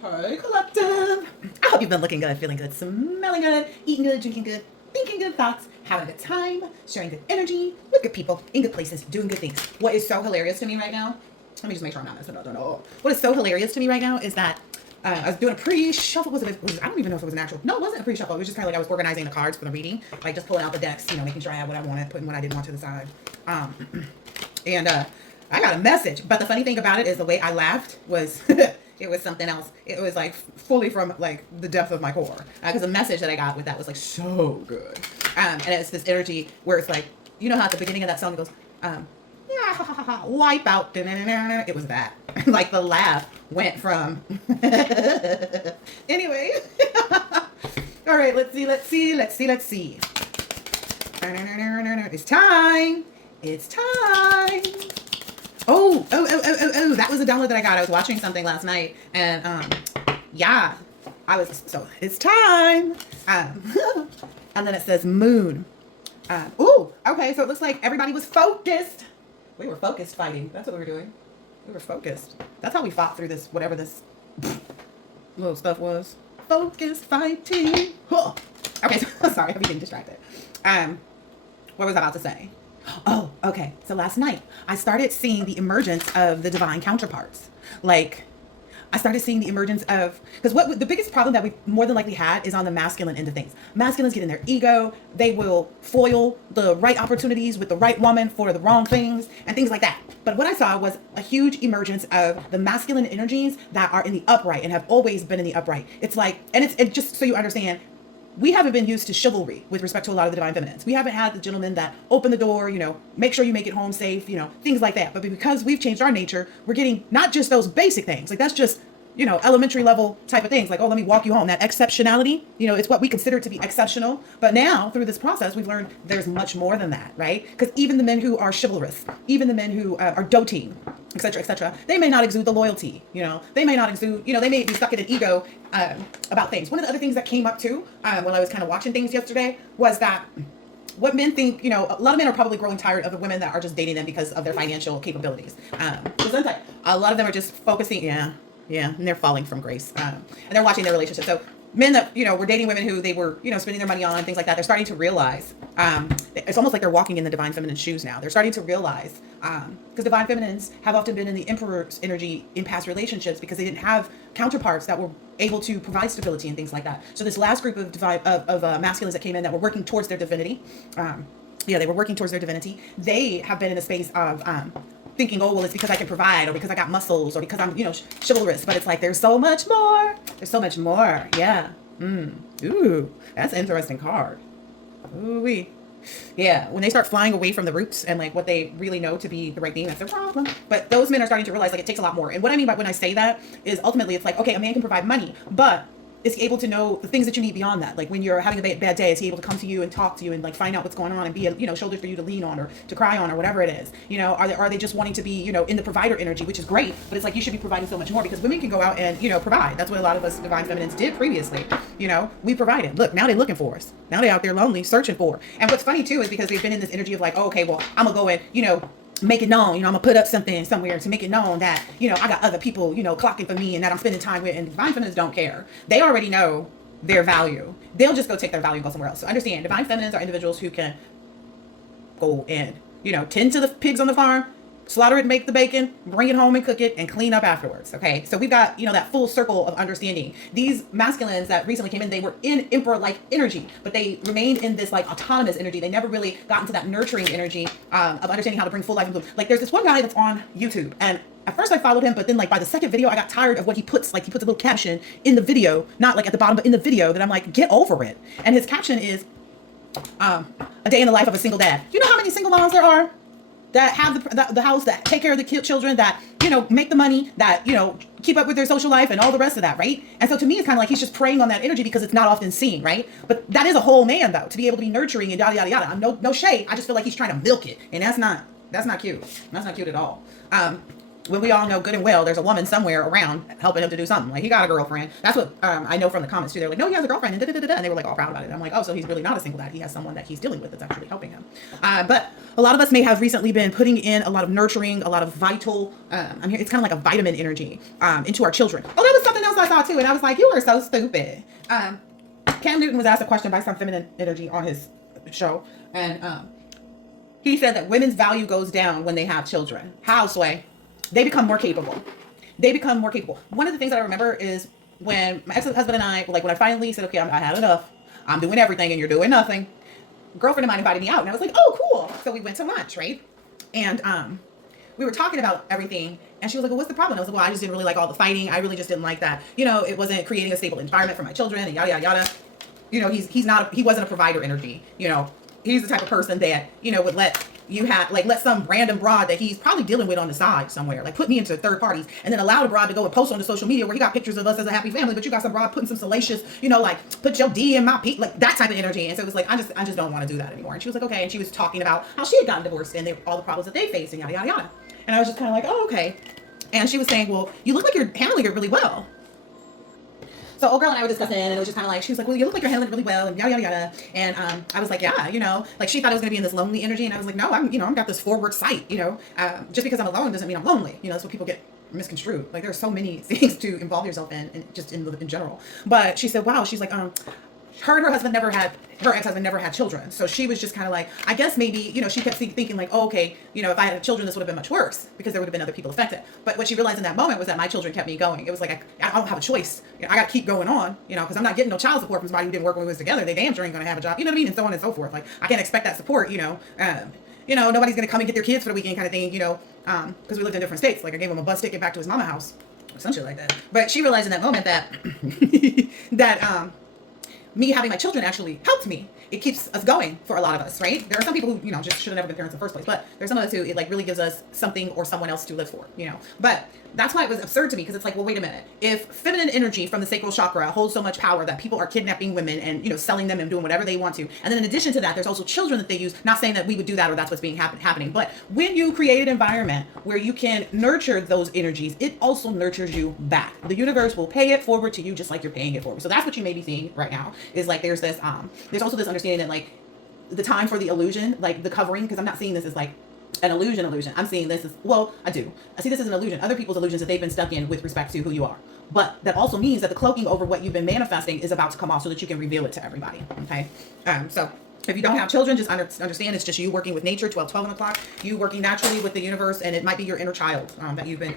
Hey, collective. I hope you've been looking good, feeling good, smelling good, eating good, drinking good, thinking good thoughts, having a good time, sharing good energy with good people, in good places, doing good things. What is so hilarious to me right now? Let me just make sure I'm not messing up. No. What is so hilarious to me right now is that I was doing a pre-shuffle. I don't even know if it was an actual. No, it wasn't a pre-shuffle. It was just kind of like I was organizing the cards for the reading, like just pulling out the decks, making sure I had what I wanted, putting what I didn't want to the side. And I got a message. But the funny thing about it is the way I laughed was it was something else. It was like fully from like the depth of my core. Because the message that I got with that was like so good. And it's this energy where it's like, you know how at the beginning of that song it goes, wipe out. It was that. Like the laugh went from. Anyway. All right, let's see. It's time. It's time. Oh, that was a download that I got. I was watching something last night and yeah, it's time. And then it says moon. Okay, so it looks like everybody was focused. We were focused fighting. That's what we were doing. We were focused. That's how we fought through this, whatever this little stuff was. Focus fighting. Huh. Okay, so sorry, I'm getting distracted. What was I about to say? Oh, okay. So last night I started seeing the emergence of the divine counterparts. Like I started seeing the emergence of, because what the biggest problem that we more than likely had is on the masculine end of things. Masculines get in their ego. They will foil the right opportunities with the right woman for the wrong things and things like that. But what I saw was a huge emergence of the masculine energies that are in the upright and have always been in the upright. It's like, and it's just so you understand, we haven't been used to chivalry with respect to a lot of the divine feminines. We haven't had the gentlemen that open the door, make sure you make it home safe, things like that. But because we've changed our nature, we're getting not just those basic things. Like that's just, elementary level type of things. Like, oh, let me walk you home. That exceptionality, it's what we consider to be exceptional. But now through this process, we've learned there's much more than that, right? Because even the men who are chivalrous, even the men who are doting, etc., they may not exude the loyalty, they may not exude, they may be stuck in an ego about things. One of the other things that came up too when I was kind of watching things yesterday was that what men think, a lot of men are probably growing tired of the women that are just dating them because of their financial capabilities. So a lot of them are just focusing, and they're falling from grace, and they're watching their relationship. So men that were dating women who they were spending their money on, things like that, they're starting to realize it's almost like they're walking in the divine feminine shoes now. They're starting to realize because divine feminines have often been in the emperor's energy in past relationships because they didn't have counterparts that were able to provide stability and things like that. So this last group of masculines that came in that were working towards their divinity, they were working towards their divinity. They have been in a space of thinking, oh, well, it's because I can provide or because I got muscles or because I'm, chivalrous. But it's like, there's so much more. There's so much more. Yeah. Ooh, that's an interesting card. Ooh-wee. Yeah, when they start flying away from the roots and like what they really know to be the right thing, that's their problem. But those men are starting to realize like it takes a lot more. And what I mean by when I say that is ultimately it's like, okay, a man can provide money, but is he able to know the things that you need beyond that? Like when you're having a bad day, is he able to come to you and talk to you and like find out what's going on and be a shoulder for you to lean on or to cry on or whatever it is? Are they just wanting to be in the provider energy, which is great, but it's like you should be providing so much more because women can go out and provide. That's what a lot of us divine feminines did previously. We provided. Look, now they're looking for us. Now they're out there lonely, searching for. And what's funny too is because they've been in this energy of like, oh, okay, well, I'm gonna go and make it known, I'm gonna put up something somewhere to make it known that, I got other people, clocking for me and that I'm spending time with, and divine feminines don't care. They already know their value. They'll just go take their value and go somewhere else. So understand, divine feminines are individuals who can go and, tend to the pigs on the farm, slaughter it, make the bacon, bring it home and cook it and clean up afterwards. Okay. So we've got, that full circle of understanding. These masculines that recently came in, they were in emperor-like energy, but they remained in this like autonomous energy. They never really got into that nurturing energy of understanding how to bring full life and bloom. Like there's this one guy that's on YouTube, and at first I followed him, but then like by the second video, I got tired of what he puts. Like he puts a little caption in the video, not like at the bottom, but in the video, that I'm like, get over it. And his caption is a day in the life of a single dad. You know how many single moms there are that have the house, that take care of the children, that make the money, that keep up with their social life and all the rest of that, right? And so to me, it's kind of like he's just preying on that energy because it's not often seen, right? But that is a whole man though, to be able to be nurturing and yada yada yada. I'm no shade. I just feel like he's trying to milk it, and that's not cute. That's not cute at all. When we all know good and well there's a woman somewhere around helping him to do something. Like he got a girlfriend. That's what I know from the comments too. They're like, no, he has a girlfriend, and they were like all proud about it. And I'm like, oh, so he's really not a single dad. He has someone that he's dealing with that's actually helping him. But a lot of us may have recently been putting in a lot of nurturing, a lot of vital, it's kind of like a vitamin energy into our children. Oh, that was something else else I saw too, and I was like, you are so stupid. Cam Newton was asked a question by some feminine energy on his show, and he said that women's value goes down when they have children. How, Sway? They become more capable. They become more capable. One of the things that I remember is when my ex-husband and I, like when I finally said, okay, I had enough. I'm doing everything and you're doing nothing. A girlfriend of mine invited me out, and I was like, oh, cool. So we went to lunch, right? And we were talking about everything, and she was like, well, what's the problem? I was like, well, I just didn't really like all the fighting. I really just didn't like that. You know, it wasn't creating a stable environment for my children, and yada, yada, yada. You know, he wasn't a provider energy. You know, he's the type of person that, you know, would let some random broad that he's probably dealing with on the side somewhere, like put me into third parties, and then allow the broad to go and post on the social media where he got pictures of us as a happy family, but you got some broad putting some salacious, you know, like put your D in my P, like that type of energy. And so it was like, I just don't want to do that anymore. And she was like, okay. And she was talking about how she had gotten divorced and all the problems that they faced and yada, yada, yada. And I was just kind of like, oh, okay. And she was saying, well, you look like you're handling it really well. So old girl and I were discussing, and it was just kind of like, she was like, well, you look like you're handling it really well, and yada, yada, yada. And I was like, yeah, you know, like she thought I was going to be in this lonely energy. And I was like, no, I've got this forward sight, you know, just because I'm alone doesn't mean I'm lonely. You know, that's what people get misconstrued. Like, there are so many things to involve yourself in, and just in general. But she said, wow, she's like, her and her ex-husband never had children. So she was just kind of like, I guess maybe, you know, she kept thinking like, oh, okay, you know, if I had children, this would have been much worse because there would have been other people affected. But what she realized in that moment was that my children kept me going. It was like, I don't have a choice. You know, I got to keep going on, you know, because I'm not getting no child support from somebody who didn't work when we was together. They damn sure ain't going to have a job, you know what I mean? And so on and so forth. Like, I can't expect that support, you know. Nobody's going to come and get their kids for the weekend kind of thing, you know, because we lived in different states. Like, I gave him a bus ticket back to his mama house or some shit like that. But she realized in that moment that, me having my children actually helped me. It keeps us going for a lot of us, right? There are some people who, you know, just should have never been parents in the first place, but there's some of us who it like really gives us something or someone else to live for, you know. But that's why it was absurd to me, because it's like, well, wait a minute. If feminine energy from the sacral chakra holds so much power that people are kidnapping women and, you know, selling them and doing whatever they want to, and then in addition to that, there's also children that they use, not saying that we would do that or that's what's being happening, but when you create an environment where you can nurture those energies, it also nurtures you back. The universe will pay it forward to you just like you're paying it forward. So that's what you may be seeing right now, is like there's this, there's also this understanding that like the time for the illusion, like the covering, because I'm not seeing this as like an illusion. I'm seeing this as, well, I see this as an illusion, other people's illusions that they've been stuck in with respect to who you are. But that also means that the cloaking over what you've been manifesting is about to come off so that you can reveal it to everybody. Okay. So if you don't have children, just understand it's just you working with nature, 12 o'clock, you working naturally with the universe, and it might be your inner child that you've been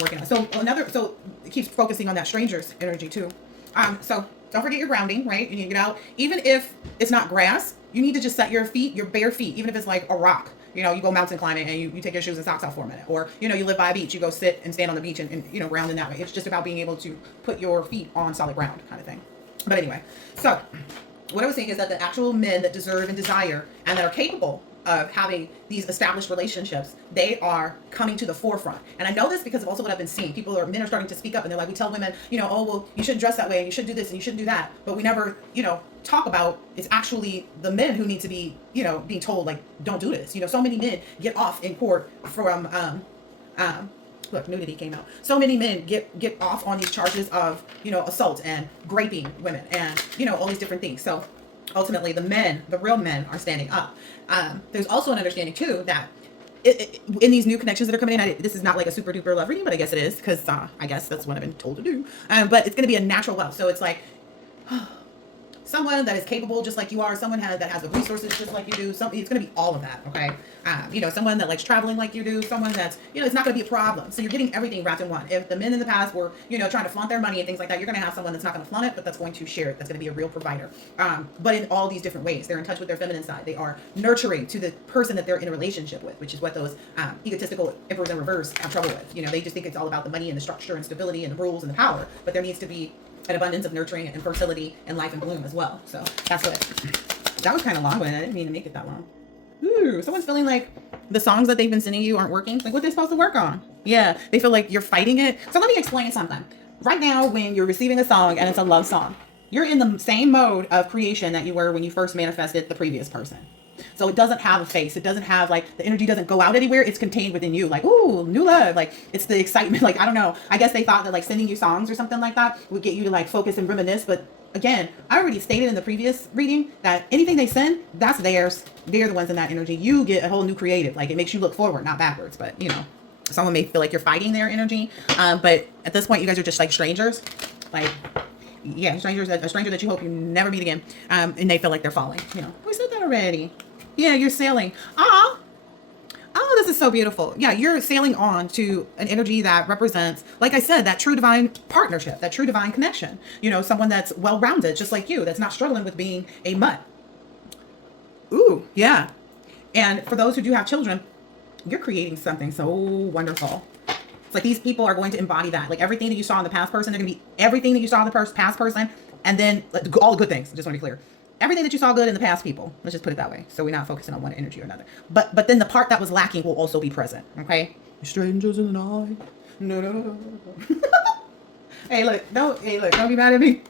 working on. So it keeps focusing on that stranger's energy too. So don't forget your grounding, right? You need to get out. Even if it's not grass, you need to just set your bare feet, even if it's like a rock. You know, you go mountain climbing and you take your shoes and socks off for a minute. Or, you know, you live by a beach, you go sit and stand on the beach and you know, ground in that way. It's just about being able to put your feet on solid ground kind of thing. But anyway, so what I was saying is that the actual men that deserve and desire and that are capable of having these established relationships, they are coming to the forefront. And I know this because of also what I've been seeing. Men are starting to speak up, and they're like, we tell women, you know, oh, well, you shouldn't dress that way, and you should do this, and you shouldn't do that. But we never, you know, talk about it's actually the men who need to be, you know, being told, like, don't do this. You know, so many men get off in court from, look, nudity came out. So many men get off on these charges of, you know, assault and raping women and, you know, all these different things. So ultimately, the real men are standing up. There's also an understanding too that in these new connections that are coming in, this is not like a super duper love reading, but I guess it is, because I guess that's what I've been told to do. But it's going to be a natural wealth. So it's like someone that is capable just like you are, someone that has the resources just like you do. It's going to be all of that, okay? You know, someone that likes traveling like you do, someone that's, you know, it's not going to be a problem. So you're getting everything wrapped in one. If the men in the past were, you know, trying to flaunt their money and things like that, you're going to have someone that's not going to flaunt it, but that's going to share it. That's going to be a real provider. But in all these different ways, they're in touch with their feminine side. They are nurturing to the person that they're in a relationship with, which is what those egotistical emperors in reverse have trouble with. You know, they just think it's all about the money and the structure and stability and the rules and the power, but there needs to be an abundance of nurturing and fertility and life and bloom as well. So that's what, that was kind of long, but I didn't mean to make it that long. Ooh, someone's feeling like the songs that they've been sending you aren't working. Like, what they're supposed to work on. Yeah, they feel like you're fighting it. So let me explain something. Right now, when you're receiving a song and it's a love song, you're in the same mode of creation that you were when you first manifested the previous person. So it doesn't have a face. It doesn't have, like, the energy doesn't go out anywhere. It's contained within you. Like, ooh, new love. Like, it's the excitement. Like, I don't know. I guess they thought that, like, sending you songs or something like that would get you to, like, focus and reminisce. But again, I already stated in the previous reading that anything they send, that's theirs. They're the ones in that energy. You get a whole new creative. Like, it makes you look forward, not backwards. But, you know, Someone may feel like you're fighting their energy, but at this point, you guys are just like strangers. Like, yeah, strangers, a stranger that you hope you never meet again. And they feel like they're falling. You know, we said that already. Yeah, you're sailing. Ah, oh, this is so beautiful. Yeah, you're sailing on to an energy that represents, like I said, that true divine partnership, that true divine connection. You know, someone that's well-rounded, just like you, that's not struggling with being a mutt. Ooh, yeah. And for those who do have children, you're creating something so wonderful. It's like these people are going to embody that. Like everything that you saw in the past person, they're going to be everything that you saw in the past person, and then like, all the good things. I just want to be clear. Everything that you saw good in the past people. Let's just put it that way. So we're not focusing on one energy or another. But then the part that was lacking will also be present. Okay? Strangers in the night. No. Hey, look, don't be mad at me.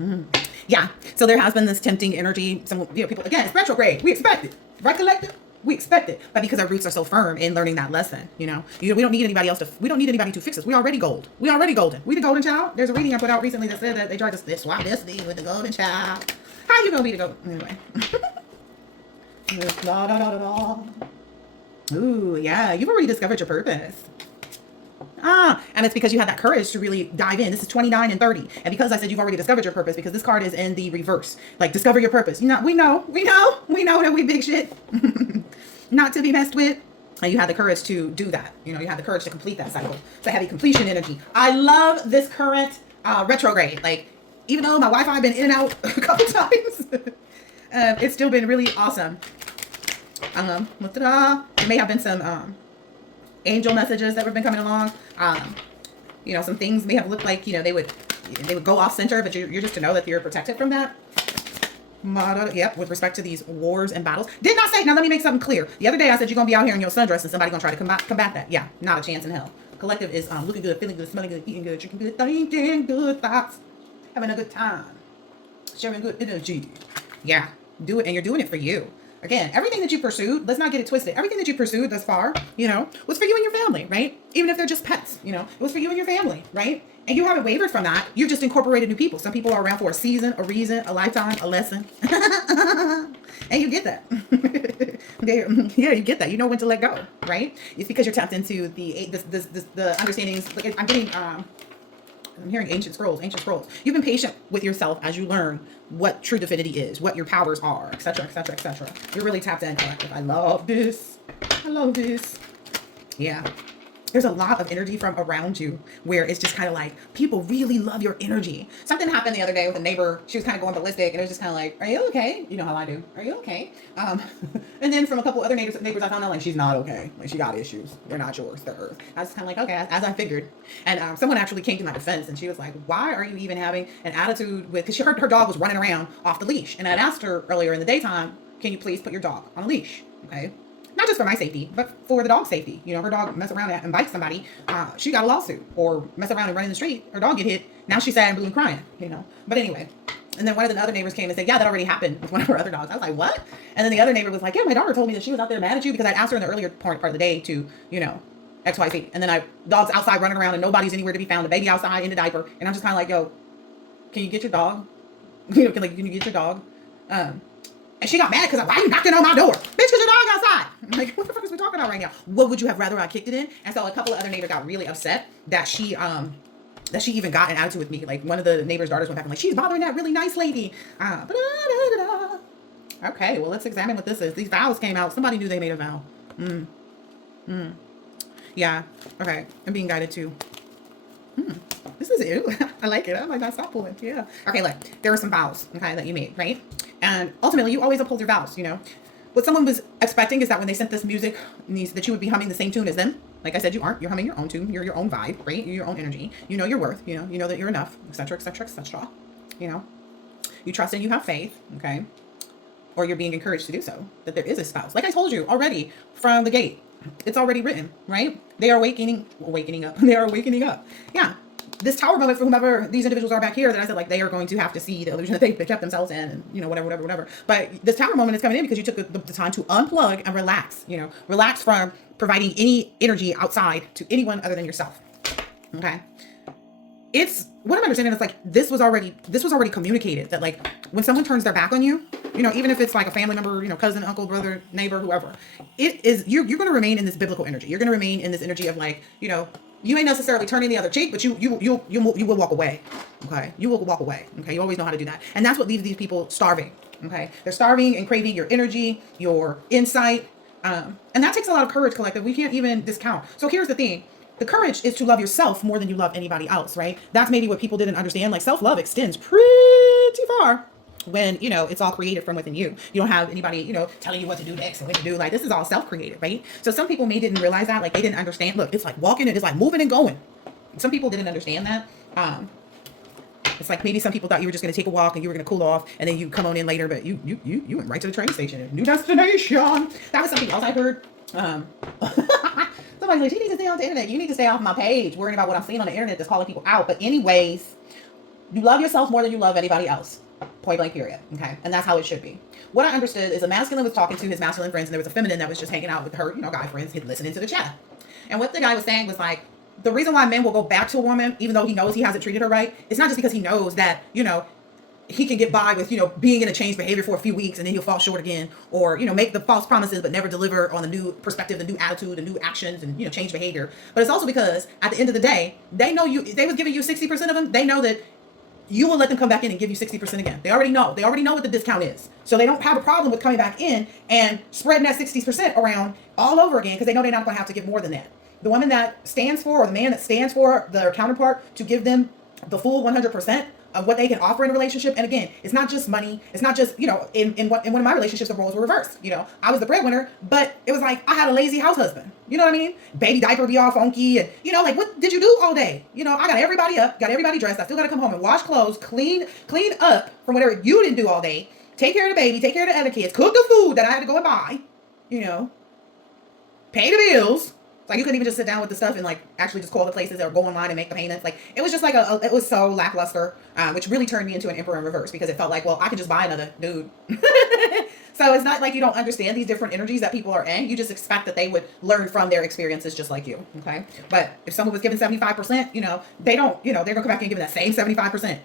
Mm-hmm. Yeah. So there has been this tempting energy. Some people again, it's retrograde. We expect it. Right, collective? We expect it. But because our roots are so firm in learning that lesson, we don't need anybody else we don't need anybody to fix us. We already gold. We already golden. We the golden child. There's a reading I put out recently that said that they tried to swap this thing with the golden child. How you gonna be the gold? Anyway. Ooh, yeah. You've already discovered your purpose. And it's because you had that courage to really dive in. This is 29 and 30. And because I said you've already discovered your purpose, because this card is in the reverse. Like, discover your purpose. We know that we big shit. Not to be messed with. And you had the courage to do that. You had the courage to complete that cycle. So heavy completion energy. I love this current retrograde. Like, even though my Wi-Fi been in and out a couple times, it's still been really awesome. There may have been some angel messages that have been coming along. Some things may have looked like they would go off center, but you're just to know that you're protected from that. Yep, with respect to these wars and battles. Did not say. Now let me make something clear. The other day I said you're gonna be out here in your sundress and somebody gonna try to combat that. Yeah, not a chance in hell. Collective is looking good, feeling good, smelling good, eating good, drinking good, thinking good thoughts, having a good time, sharing good energy. Yeah, do it, and you're doing it for you. Again, everything that you pursued, let's not get it twisted. Everything that you pursued thus far, was for you and your family, right? Even if they're just pets, it was for you and your family, right? And you haven't wavered from that. You've just incorporated new people. Some people are around for a season, a reason, a lifetime, a lesson. And you get that. Yeah, you get that. You know when to let go, right? It's because you're tapped into the understandings. Like I'm hearing ancient scrolls. You've been patient with yourself as you learn what true divinity is, what your powers are, etc., etc., etc. You're really tapped in, collective. I love this. Yeah. There's a lot of energy from around you where it's just kind of like people really love your energy. Something happened the other day with a neighbor. She was kind of going ballistic, and it was just kind of like, "Are you okay?" You know how I do. "Are you okay?" And then from a couple other neighbors, I found out like she's not okay. Like she got issues. They're not yours. They're hers. I was kind of like, okay, as I figured. And someone actually came to my defense, and she was like, "Why are you even having an attitude with?" Because she heard her dog was running around off the leash, and I'd asked her earlier in the daytime, "Can you please put your dog on a leash?" Okay. Not just for my safety, but for the dog's safety. Her dog mess around and bite somebody, she got a lawsuit. Or mess around and run in the street, her dog get hit. Now she's sad and blue and crying, But anyway, and then one of the other neighbors came and said, "Yeah, that already happened with one of her other dogs." I was like, "What?" And then the other neighbor was like, "Yeah, my daughter told me that she was out there mad at you because I'd asked her in the earlier part of the day to, XYZ. And then dog's outside running around and nobody's anywhere to be found. The baby outside in the diaper. And I'm just kind of like, yo, can you get your dog? Can you get your dog? And she got mad because why are you knocking on my door? Bitch, because your dog outside. I'm like, what the fuck is we talking about right now? What would you have rather I kicked it in? And so a couple of other neighbors got really upset that she even got an attitude with me. Like one of the neighbor's daughters went back and like, she's bothering that really nice lady. Okay, well, let's examine what this is. These vows came out. Somebody knew they made a vow. Yeah, okay. I'm being guided too. This is ew. I like it. Oh my God, stop pulling. Yeah. Okay, look, there were some vows, okay, that you made, right? And ultimately, you always uphold your vows, What someone was expecting is that when they sent this music, that you would be humming the same tune as them. Like I said, you aren't. You're humming your own tune. You're your own vibe, right? You're your own energy. You know your worth. You know that you're enough, etc., etc., etc. You trust and you have faith, okay? Or you're being encouraged to do so, that there is a spouse. Like I told you already from the gate. It's already written, right? They are wakening up. They are awakening up. Yeah. This tower moment for whomever these individuals are back here that I said, like, they are going to have to see the illusion that they kept themselves in and, whatever. But this tower moment is coming in because you took the time to unplug and relax, relax from providing any energy outside to anyone other than yourself. Okay. it's what I'm understanding is like this was already communicated that like when someone turns their back on you, even if it's like a family member, cousin, uncle, brother, neighbor, whoever, it is you're going to remain in this biblical energy. You're going to remain in this energy of like, you ain't necessarily turning the other cheek, but you will walk away. Okay, you will walk away. Okay, you always know how to do that, and that's what leaves these people starving. Okay, they're starving and craving your energy, your insight, and that takes a lot of courage, collective. We can't even discount. So here's the thing. The courage is to love yourself more than you love anybody else, right? That's maybe what people didn't understand. Like self-love extends pretty far when, it's all created from within you. You don't have anybody, telling you what to do next and what to do. Like this is all self-created, right? So some people may didn't realize that, like they didn't understand. Look, it's like walking and it's like moving and going. Some people didn't understand that. It's like maybe some people thought you were just going to take a walk and you were going to cool off and then you come on in later, but you went right to the train station. New destination. That was something else I heard. Somebody's like, you need to stay off the internet. You need to stay off my page, worrying about what I'm seeing on the internet that's calling people out. But anyways, you love yourself more than you love anybody else. Point blank, period. Okay? And that's how it should be. What I understood is a masculine was talking to his masculine friends, and there was a feminine that was just hanging out with her, guy friends, listening to the chat. And what the guy was saying was like, the reason why men will go back to a woman, even though he knows he hasn't treated her right, it's not just because he knows that, he can get by with, being in a changed behavior for a few weeks and then he'll fall short again, or, make the false promises but never deliver on the new perspective, the new attitude, the new actions, and, change behavior. But it's also because at the end of the day, they know they was giving you 60% of them. They know that you will let them come back in and give you 60% again. They already know what the discount is. So they don't have a problem with coming back in and spreading that 60% around all over again because they know they're not going to have to give more than that. The woman that stands for, or the man that stands for their counterpart to give them the full 100% of what they can offer in a relationship. And again, it's not just money. It's not just, in one of my relationships, the roles were reversed. I was the breadwinner, but it was like I had a lazy house husband. You know what I mean? Baby diaper be all funky. And, like, what did you do all day? I got everybody up, got everybody dressed. I still got to come home and wash clothes, clean up from whatever you didn't do all day. Take care of the baby, take care of the other kids, cook the food that I had to go and buy, pay the bills. Like you couldn't even just sit down with the stuff and like actually just call the places or go online and make the payments. Like it was just like it was so lackluster, which really turned me into an emperor in reverse because it felt like, well, I could just buy another dude. So it's not like you don't understand these different energies that people are in. You just expect that they would learn from their experiences just like you. Okay. But if someone was given 75%, they don't, they're gonna come back and give that same 75%.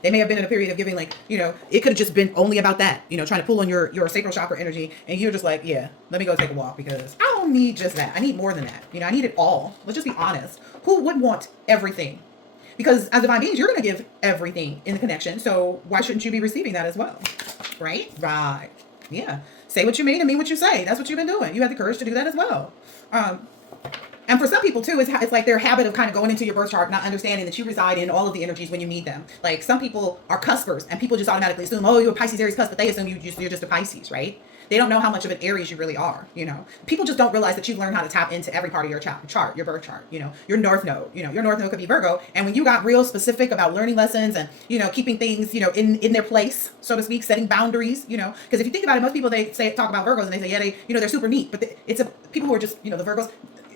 They may have been in a period of giving like, it could have just been only about that, trying to pull on your sacral chakra energy. And you're just like, yeah, let me go take a walk because I don't need just that. I need more than that. I need it all. Let's just be honest. Who would want everything? Because as divine beings, you're going to give everything in the connection. So why shouldn't you be receiving that as well? Right? Right. Yeah. Say what you mean and mean what you say. That's what you've been doing. You had the courage to do that as well. And for some people too, it's like their habit of kind of going into your birth chart, not understanding that you reside in all of the energies when you need them. Like some people are cuspers and people just automatically assume, oh, you're a Pisces, Aries, cusp, but they assume you're just a Pisces, right? They don't know how much of an Aries you really are, People just don't realize that you've learned how to tap into every part of your chart, your birth chart, your North Node, your North Node could be Virgo. And when you got real specific about learning lessons and, keeping things, in their place, so to speak, setting boundaries, because if you think about it, most people, they talk about Virgos and they say, yeah, they're super neat, but it's people who are just, the Virgos.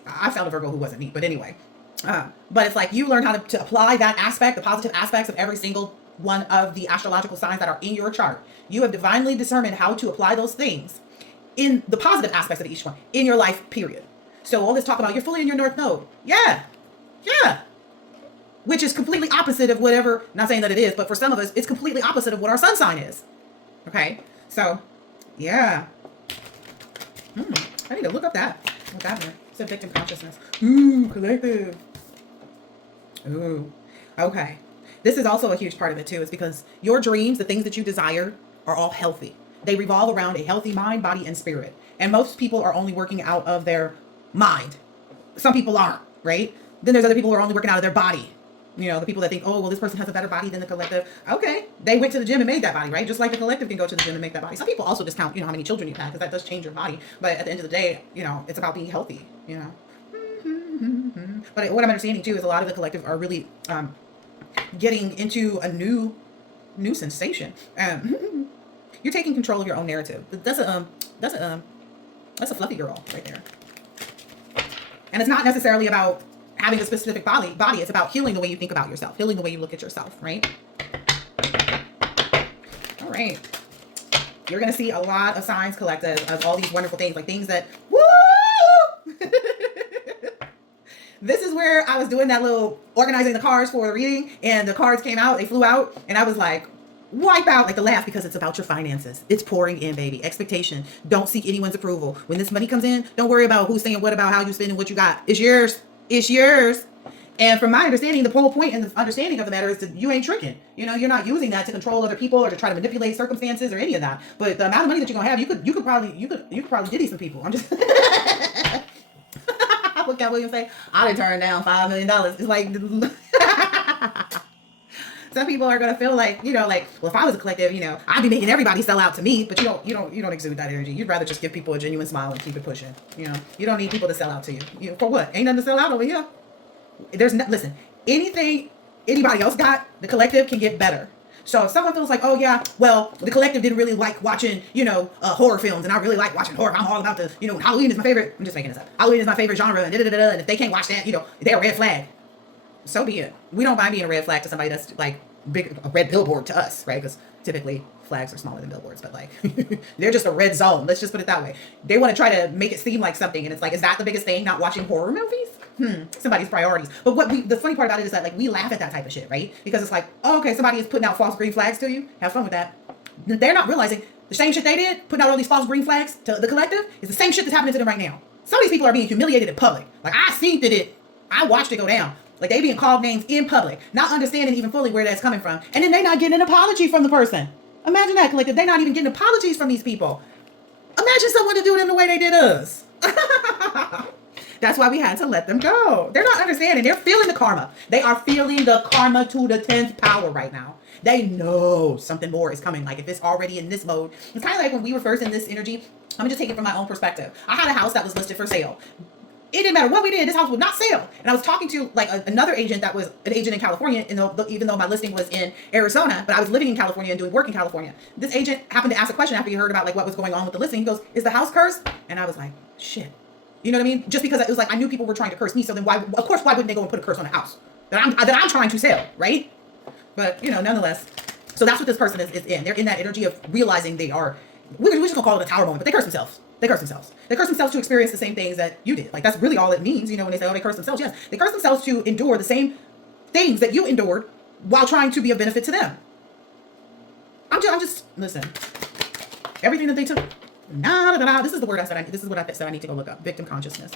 I found a Virgo who wasn't neat, but anyway. But it's like you learn how to apply that aspect, the positive aspects of every single one of the astrological signs that are in your chart. You have divinely determined how to apply those things in the positive aspects of each one in your life, period. So all this talk about you're fully in your North Node. Yeah. Which is completely opposite of whatever, not saying that it is, but for some of us, it's completely opposite of what our sun sign is. Okay? So, yeah. I need to look up that. What's that mean? It's a victim consciousness. Ooh, collective. Ooh. Okay. This is also a huge part of it too, is because your dreams, the things that you desire, are all healthy. They revolve around a healthy mind, body, and spirit. And most people are only working out of their mind. Some people aren't, right? Then there's other people who are only working out of their body. The people that think, oh, well, this person has a better body than the collective. Okay. They went to the gym and made that body, right? Just like the collective can go to the gym and make that body. Some people also discount, how many children you have, because that does change your body. But at the end of the day, it's about being healthy, But what I'm understanding too is a lot of the collective are really getting into a new sensation. You're taking control of your own narrative. That's a fluffy girl right there. And it's not necessarily about having a specific body. It's about healing the way you think about yourself, healing the way you look at yourself, right? All right. You're going to see a lot of signs, collective, of all these wonderful things, like things that, woo! This is where I was doing that little organizing the cards for the reading, and the cards came out, they flew out, and I was like, wipe out like the laugh, because it's about your finances. It's pouring in, baby. Expectation. Don't seek anyone's approval. When this money comes in, don't worry about who's saying what about how you spending what you got. It's yours. It's yours. And from my understanding, the whole point and the understanding of the matter is that you ain't tricking. You know, you're not using that to control other people or to try to manipulate circumstances or any of that. But the amount of money that you're gonna have, you could probably diddy some people. I'm just what Cat Williams say? I done turned down $5 million. It's like some people are gonna feel like, like, well, if I was a collective, I'd be making everybody sell out to me. But you don't exude that energy. You'd rather just give people a genuine smile and keep it pushing. You don't need people to sell out to you. For what? Ain't nothing to sell out over here. Listen, anybody else got, the collective can get better. So if someone feels like, oh yeah, well, the collective didn't really like watching, horror films, and I really like watching horror. I'm all about Halloween is my favorite. I'm just making this up. Halloween is my favorite genre, and and if they can't watch that, they're a red flag. So be it. We don't mind being a red flag to somebody that's like a red billboard to us, right? Because typically flags are smaller than billboards, but like they're just a red zone. Let's just put it that way. They want to try to make it seem like something, and it's like, is that the biggest thing? Not watching horror movies? Somebody's priorities. But the funny part about it is that, like, we laugh at that type of shit, right? Because it's like, oh, okay, somebody is putting out false green flags to you. Have fun with that. They're not realizing the same shit they did, putting out all these false green flags to the collective, is the same shit that's happening to them right now. Some of these people are being humiliated in public. Like, I watched it go down. Like, they being called names in public, not understanding even fully where that's coming from. And then they're not getting an apology from the person. Imagine that, collective. They're not even getting apologies from these people. Imagine someone to do them the way they did us. That's why we had to let them go. They're not understanding. They're feeling the karma. They are feeling the karma to the 10th power right now. They know something more is coming. Like, if it's already in this mode, it's kind of like when we were first in this energy. I'm gonna just take it from my own perspective. I had a house that was listed for sale. It didn't matter what we did, this house would not sell. And I was talking to like another agent that was an agent in California, even though my listing was in Arizona, but I was living in California and doing work in California. This agent happened to ask a question after he heard about like what was going on with the listing. He goes, "Is the house cursed?" And I was like, shit. You know what I mean? Just because it was like, I knew people were trying to curse me, so then why wouldn't they go and put a curse on a house that I'm trying to sell, right? But nonetheless, so that's what this person is in. They're in that energy of realizing we're just gonna call it a tower moment, but they curse themselves. They curse themselves. They curse themselves to experience the same things that you did. Like, that's really all it means, when they say, oh, they curse themselves. Yes, they curse themselves to endure the same things that you endured while trying to be of benefit to them. I'm just listen. Everything that they took. This is the word I said. This is what I said I need to go look up. Victim consciousness.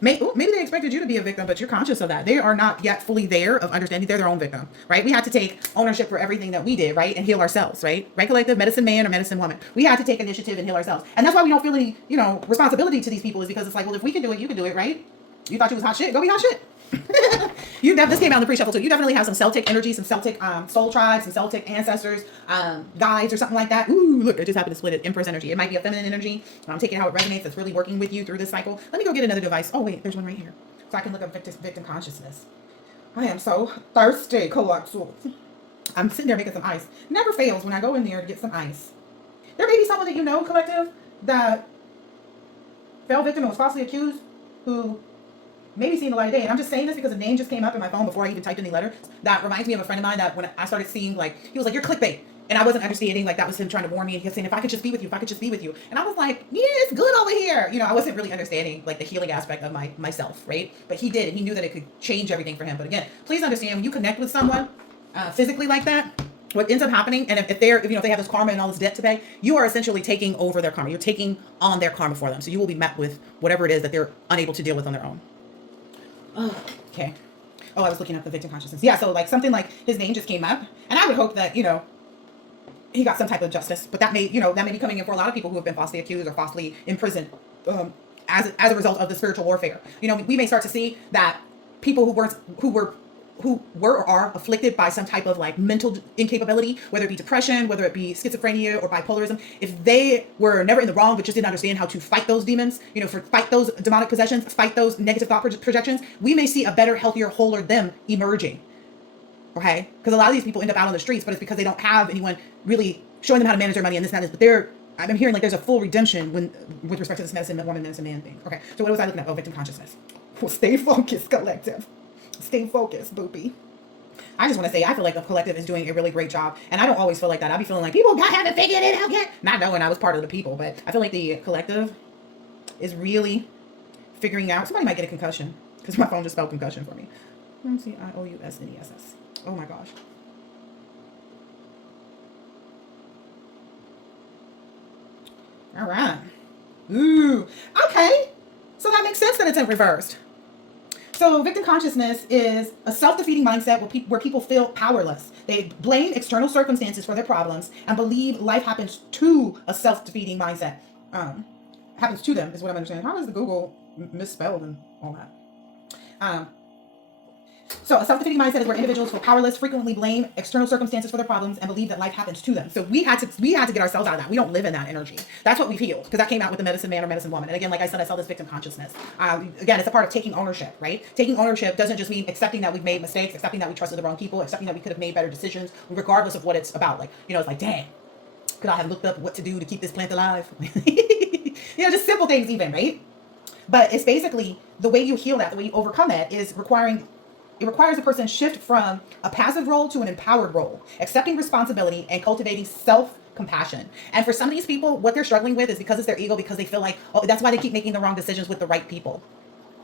Maybe they expected you to be a victim, but you're conscious of that. They are not yet fully there of understanding they're their own victim, right? We had to take ownership for everything that we did, right? And heal ourselves, right? Right, collective, medicine man or medicine woman. We had to take initiative and heal ourselves. And that's why we don't feel any, responsibility to these people, is because it's like, well, if we can do it, you can do it, right? You thought you was hot shit? Go be hot shit. This came out in the pre-shuffle too. You definitely have some Celtic energy, some Celtic soul tribes, some Celtic ancestors, guides or something like that. Ooh, look, I just happened to split it. Empress energy. It might be a feminine energy. I'm taking how it resonates. It's really working with you through this cycle. Let me go get another device. Oh wait, there's one right here. So I can look up victim consciousness. I am so thirsty, collective. I'm sitting there making some ice. Never fails when I go in there to get some ice. There may be someone that collective, that fell victim and was falsely accused, who maybe seeing the light of day. And I'm just saying this because a name just came up in my phone before I even typed any letter. That reminds me of a friend of mine that when I started seeing, like, he was like, "You're clickbait." And I wasn't understanding, like, that was him trying to warn me. And he was saying, if I could just be with you, if I could just be with you. And I was like, yeah, it's good over here. I wasn't really understanding, like, the healing aspect of myself, right? But he did, and he knew that it could change everything for him. But again, please understand, when you connect with someone physically like that, what ends up happening, and if they have this karma and all this debt to pay, you are essentially taking over their karma. You're taking on their karma for them. So you will be met with whatever it is that they're unable to deal with on their own. Oh, okay. Oh, I was looking up the victim consciousness. Yeah, so like something like his name just came up, and I would hope that, he got some type of justice. But that may be coming in for a lot of people who have been falsely accused or falsely imprisoned as a result of the spiritual warfare. We may start to see that people who were or are afflicted by some type of like mental incapability, whether it be depression, whether it be schizophrenia or bipolarism, if they were never in the wrong but just didn't understand how to fight those demons, fight those demonic possessions, fight those negative thought projections, we may see a better, healthier, wholer them emerging. Okay? Because a lot of these people end up out on the streets, but it's because they don't have anyone really showing them how to manage their money and this and that. But I'm hearing like there's a full redemption with respect to this medicine woman, medicine man thing. Okay, so what was I looking at? Oh, victim consciousness. Well, stay focused, collective. Stay focused, boopy. I just want to say, I feel like the collective is doing a really great job. And I don't always feel like that. I be feeling like people haven't figured it out yet. Not knowing I was part of the people, but I feel like the collective is really figuring out. Somebody might get a concussion. because my phone just spelled concussion for me. CIOUSNESS. Oh my gosh. All right. Ooh. Okay. So that makes sense that it's in reversed. So victim consciousness is a self-defeating mindset where people feel powerless. They blame external circumstances for their problems and believe life happens to a self-defeating mindset. Happens to them is what I'm understanding. How is the Google misspelled and all that? So a self-defeating mindset is where individuals feel powerless, frequently blame external circumstances for their problems, and believe that life happens to them. So we had to get ourselves out of that. We don't live in that energy. That's what we've healed, because that came out with the medicine man or medicine woman. And again, like I said, I saw this victim consciousness. Again, it's a part of taking ownership, right? Taking ownership doesn't just mean accepting that we've made mistakes, accepting that we trusted the wrong people, accepting that we could have made better decisions, regardless of what it's about. Like, it's like, dang, could I have looked up what to do to keep this plant alive? Just simple things even, right? But it's basically the way you heal that, the way you overcome that is it requires a person shift from a passive role to an empowered role, accepting responsibility and cultivating self-compassion. And for some of these people, what they're struggling with is because it's their ego, because they feel like, oh, that's why they keep making the wrong decisions with the right people.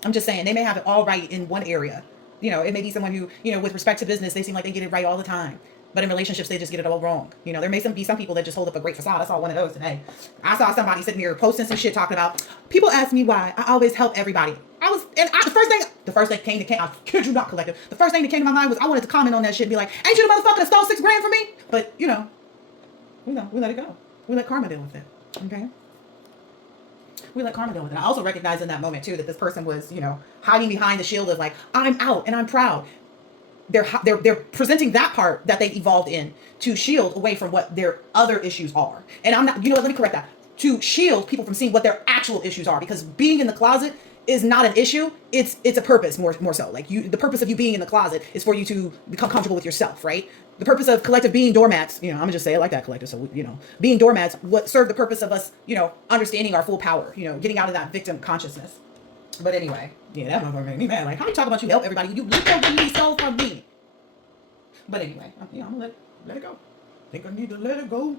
I'm just saying, they may have it all right in one area. It may be someone who, with respect to business, they seem like they get it right all the time. But in relationships, they just get it all wrong. There may be some people that just hold up a great facade. I saw one of those today. I saw somebody sitting here posting some shit talking about, people ask me why I always help everybody. The first thing came, I kid you not, collective. The first thing that came to my mind was I wanted to comment on that shit and be like, ain't you the motherfucker that stole $6,000 from me? But, we let it go. We let karma deal with it. Okay? We let karma deal with it. I also recognized in that moment, too, that this person was, hiding behind the shield of like, I'm out and I'm proud. They're presenting that part that they've evolved in to shield away from what their other issues are. And I'm not, let me correct that. To shield people from seeing what their actual issues are, because being in the closet is not an issue. It's a purpose more so. Like the purpose of you being in the closet is for you to become comfortable with yourself, right? The purpose of collective being doormats, I'm gonna just say it like that, collective. So, being doormats, what serve the purpose of us, understanding our full power, getting out of that victim consciousness. But anyway, that motherfucker made me mad. Like, how you talk about you help everybody? You literally stole from me. But anyway, I'm gonna let it go. I think I need to let it go.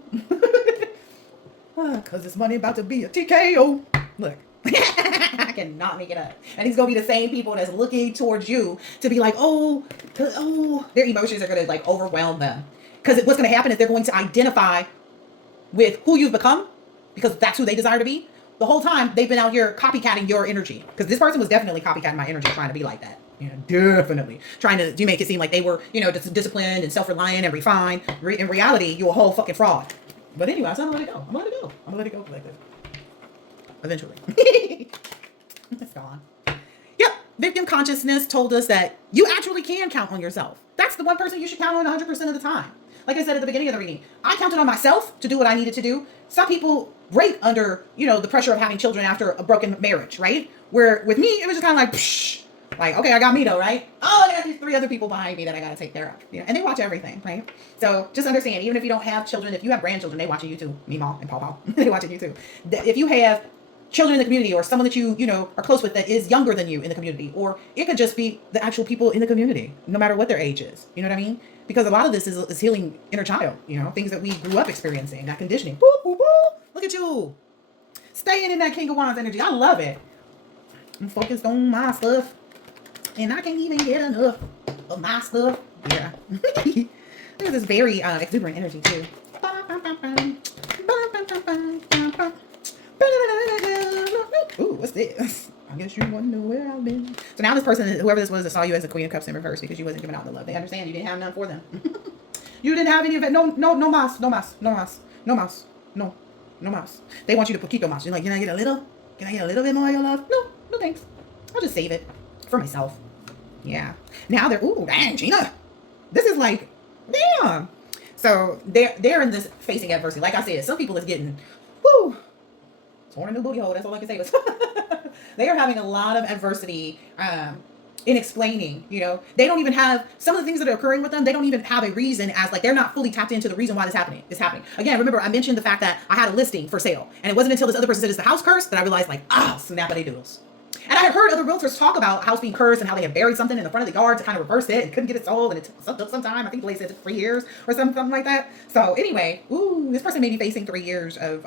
Cause this money about to be a TKO. Look, I cannot make it up. And these gonna be the same people that's looking towards you to be like, oh, their emotions are gonna like overwhelm them. Cause what's gonna happen is they're going to identify with who you've become, because that's who they desire to be. The whole time they've been out here copycatting your energy, because this person was definitely copycatting my energy, trying to be like that. Definitely trying to make it seem like they were, disciplined and self-reliant and refined. In reality, you're a whole fucking fraud. But anyway, I'm gonna let it go. I'm gonna let it go collective. Eventually. It's gone. Yep. Victim consciousness told us that you actually can count on yourself. That's the one person you should count on 100% of the time. Like I said at the beginning of the reading, I counted on myself to do what I needed to do. Some people break under, the pressure of having children after a broken marriage, right? Where with me, it was just kind of like, psh, like, okay, I got me though, right? Oh, I got these 3 other people behind me that I got to take care of. And they watch everything, right? So just understand, even if you don't have children, if you have grandchildren, they watching you too. Meemaw and Paw. They watching you too. If you have children in the community, or someone that you are close with that is younger than you in the community, or it could just be the actual people in the community, no matter what their age is. You know what I mean? Because a lot of this is healing inner child, things that we grew up experiencing, that conditioning. Boop, boop, boop. Look at you. Staying in that King of Wands energy. I love it. I'm focused on my stuff. And I can't even get enough of my stuff. Yeah. There's this very exuberant energy too. Ooh, what's this? I guess you want to know where I've been. So now this person, whoever this was, that saw you as the Queen of Cups in reverse because you wasn't giving out the love. They understand you didn't have none for them. You didn't have any of it. No mas. They want you to keep your mas. You're like, can I get a little bit more of your love? No thanks. I'll just save it for myself. Yeah. Now they're, ooh, dang, Gina. This is like, damn. So they're in this facing adversity. Like I said, some people is getting, whoo, torn a new booty hole. That's all I can say. They are having a lot of adversity in explaining, they don't even have, some of the things that are occurring with them, they don't even have a reason, as like they're not fully tapped into the reason why this is happening. Again, remember I mentioned the fact that I had a listing for sale, and it wasn't until this other person said it's the house curse that I realized like, snappity doodles. And I had heard other realtors talk about a house being cursed and how they had buried something in the front of the yard to kind of reverse it and couldn't get it sold, and it took some time. I think the lady said 3 years or something like that. So anyway, this person may be facing 3 years of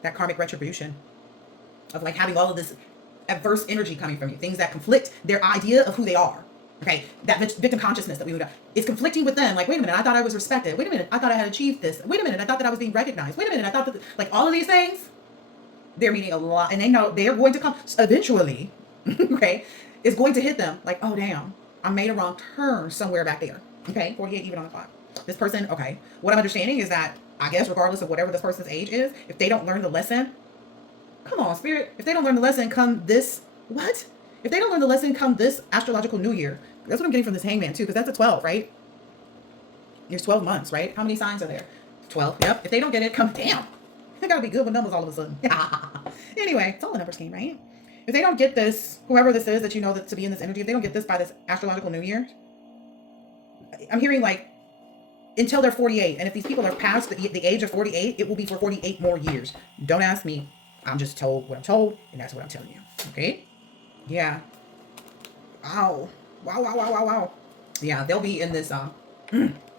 that karmic retribution of like having all of this adverse energy coming from you, things that conflict their idea of who they are. Okay, that victim consciousness that we would is conflicting with them. Like, wait a minute, I thought I was respected. Wait a minute, I thought I had achieved this. Wait a minute, I thought that I was being recognized. Wait a minute, I thought that, like, all of these things, they're meaning a lot, and they know they're going to come eventually. Okay, it's going to hit them. Like, oh damn, I made a wrong turn somewhere back there. Okay, 48 even on the clock. This person, okay, what I'm understanding is that, I guess, regardless of whatever this person's age is, if they don't learn the lesson, come on, spirit, if they don't learn the lesson come this, what? If they don't learn the lesson come this astrological new year, that's what I'm getting from this hangman too, because that's a 12, right? There's 12 months, right? How many signs are there? 12, yep. If they don't get it, come, damn. They gotta be good with numbers all of a sudden. Anyway, it's all a numbers game, right? If they don't get this, whoever this is that you know that to be in this energy, if they don't get this by this astrological new year, I'm hearing like, until they're 48. And if these people are past the age of 48, it will be for 48 more years. Don't ask me. I'm just told what I'm told, and that's what I'm telling you. Okay? Yeah. Wow. Wow. Yeah, they'll be in this,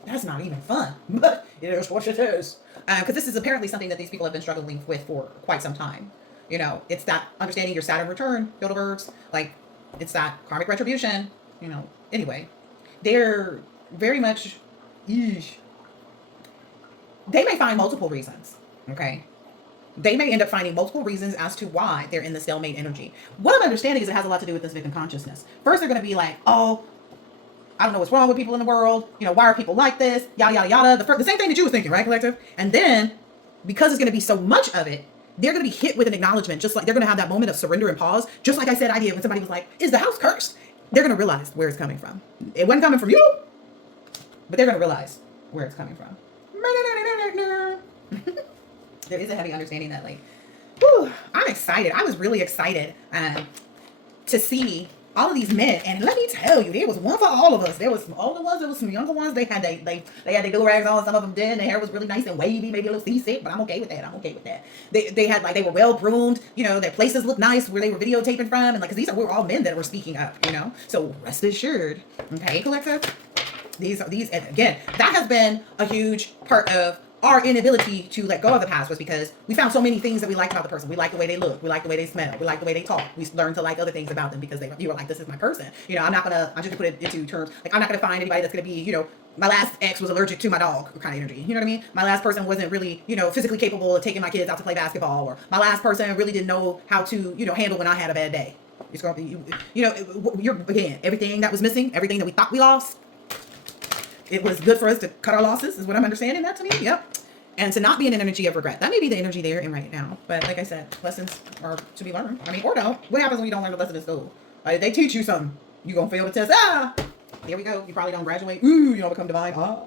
that's not even fun, but it is what it is. Because this is apparently something that these people have been struggling with for quite some time. You know, it's that understanding your Saturn return, Bilderbergs, like, it's that karmic retribution, you know. Anyway, they're very much, eesh. They may find multiple reasons, okay? They may end up finding multiple reasons as to why they're in the stalemate energy. What I'm understanding is it has a lot to do with this victim consciousness. First, they're going to be like, oh, I don't know what's wrong with people in the world. You know, why are people like this? Yada, yada, yada. The same thing that you was thinking, right, collective? And then, because it's going to be so much of it, they're going to be hit with an acknowledgement, just like they're going to have that moment of surrender and pause. Just like I said, I did when somebody was like, is the house cursed? They're going to realize where it's coming from. It wasn't coming from you, but they're going to realize where it's coming from. There is a heavy understanding that, like, whew, I'm excited. I was really excited to see all of these men, and let me tell you, there was one for all of us. There was older ones, there was some younger ones. They had their do rags on. Some of them did. Their hair was really nice and wavy, maybe a little seasick, but I'm okay with that. They had, like, they were well groomed. You know, their places looked nice where they were videotaping from, and like, because we're all men that were speaking up. You know, so rest assured, okay, collective. These, and again, that has been a huge part of our inability to let go of the past, was because we found so many things that we liked about the person. We like the way they look. We like the way they smell. We like the way they talk. We learned to like other things about them because you were like, this is my person. You know, I'm just gonna put it into terms, like, I'm not gonna find anybody that's gonna be, you know, my last ex was allergic to my dog kind of energy. You know what I mean? My last person wasn't really, you know, physically capable of taking my kids out to play basketball, or my last person really didn't know how to, you know, handle when I had a bad day. It's gonna be, you know, you're, again, everything that was missing, everything that we thought we lost, it was good for us to cut our losses, is what I'm understanding that to me. Yep. And to not be in an energy of regret. That may be the energy they're in right now. But like I said, lessons are to be learned. I mean, or don't. What happens when you don't learn the lesson in school? Like, they teach you something. You gonna fail the test. Ah! There we go. You probably don't graduate. Ooh, you don't become divine. Ah.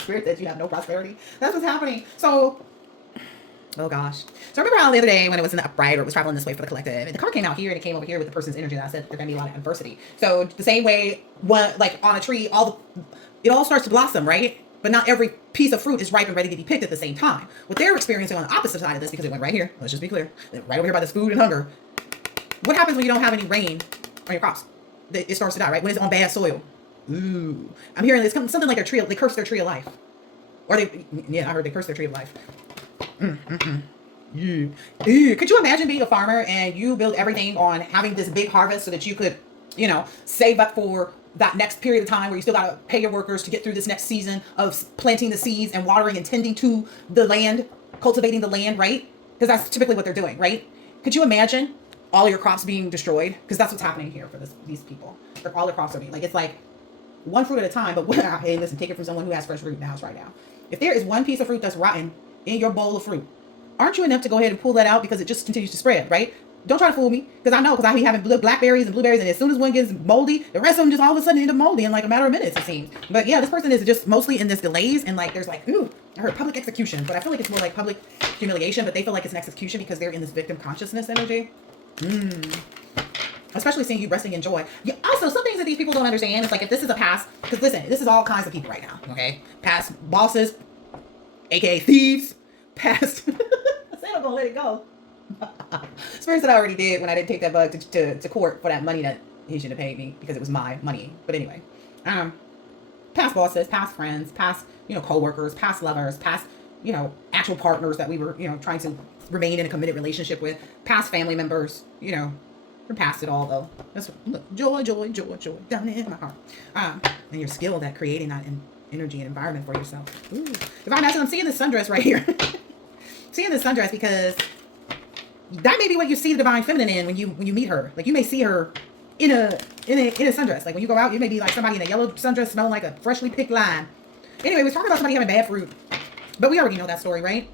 Spirit says you have no prosperity. That's what's happening. So, oh gosh. So I remember how the other day when it was in the upright, or it was traveling this way for the collective, and the car came out here and it came over here with the person's energy, and I said there's gonna be a lot of adversity. So the same way, like on a tree, it all starts to blossom, right? But not every piece of fruit is ripe and ready to be picked at the same time. What they're experiencing on the opposite side of this, because it went right here, let's just be clear, right over here by this food and hunger. What happens when you don't have any rain on your crops? It starts to die, right? When it's on bad soil. Ooh. I'm hearing this something like they curse their tree of life. Or I heard they curse their tree of life. Yeah. Could you imagine being a farmer and you build everything on having this big harvest so that you could, you know, save up for that next period of time where you still got to pay your workers to get through this next season of planting the seeds and watering and tending to the land, cultivating the land, right? Because that's typically what they're doing, right? Could you imagine all your crops being destroyed? Because that's what's happening here for these people. All their crops are being, like, it's like one fruit at a time, but hey, listen, take it from someone who has fresh fruit in the house right now. If there is one piece of fruit that's rotten in your bowl of fruit, aren't you enough to go ahead and pull that out because it just continues to spread, right? Don't try to fool me, because I know, because I be having blackberries and blueberries, and as soon as one gets moldy, the rest of them just all of a sudden end up moldy in like a matter of minutes, it seems. But yeah, this person is just mostly in this delays, and like there's like, ooh, I heard public execution, but I feel like it's more like public humiliation, but they feel like it's an execution because they're in this victim consciousness energy. Especially seeing you resting in joy. Yeah, also, some things that these people don't understand is like, if this is a past, because listen, this is all kinds of people right now, okay? Past bosses, aka thieves, past... I said I'm gonna let it go. Spirit said I already did when I didn't take that bug to court for that money that he should have paid me because it was my money. But anyway, past bosses, past friends, past, you know, co-workers, past lovers, past, you know, actual partners that we were, you know, trying to remain in a committed relationship with, past family members, we're past it all though. That's look, joy, joy, joy, joy down in my heart. And you're skilled at creating that energy and environment for yourself. Ooh. Divine Masculine, I'm seeing this sundress right here. Seeing this sundress because that may be what you see the Divine Feminine in when you meet her. Like you may see her in a sundress. Like when you go out, you may be like somebody in a yellow sundress smelling like a freshly picked lime. Anyway, we're talking about somebody having bad fruit. But we already know that story, right?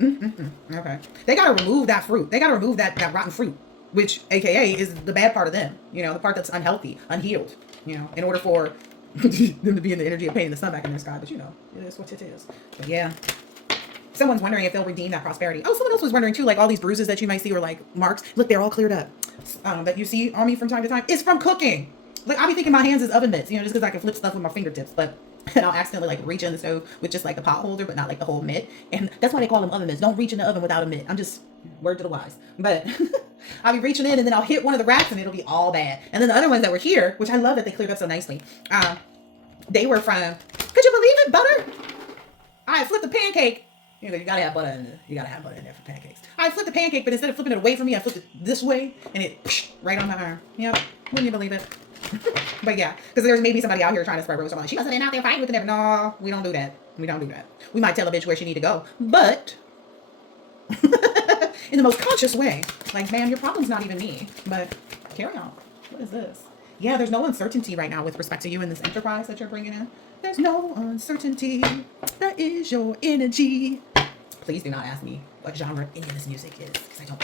Okay. They got to remove that fruit. They got to remove that rotten fruit, which AKA is the bad part of them. The part that's unhealthy, unhealed, in order for them to be in the energy of pain in the sun back in their sky. But it is what it is. But yeah. Someone's wondering if they'll redeem that prosperity. Oh, someone else was wondering too, like all these bruises that you might see or like marks. Look, they're all cleared up. That you see on me from time to time. It's from cooking. Like I'll be thinking my hands is oven mitts, just because I can flip stuff with my fingertips. But and I'll accidentally like reach in the stove with just like the pot holder, but not like the whole mitt. And that's why they call them oven mitts. Don't reach in the oven without a mitt. I'm just word to the wise. But I'll be reaching in and then I'll hit one of the racks and it'll be all bad. And then the other ones that were here, which I love that they cleared up so nicely. They were from, could you believe it, butter? I flipped the pancake. You gotta have butter in there. You gotta have butter in there for pancakes. I flipped the pancake, but instead of flipping it away from me, I flipped it this way, and it right on my arm. Yep, wouldn't you believe it? But yeah, because there's maybe somebody out here trying to spread rumors. Like, she wasn't out there fighting with the devil. No, we don't do that. We don't do that. We might tell a bitch where she need to go, but in the most conscious way. Like, ma'am, your problem's not even me. But carry on. What is this? Yeah, there's no uncertainty right now with respect to you in this enterprise that you're bringing in. There's no uncertainty. That is your energy. Please do not ask me what genre any of this music is, because I don't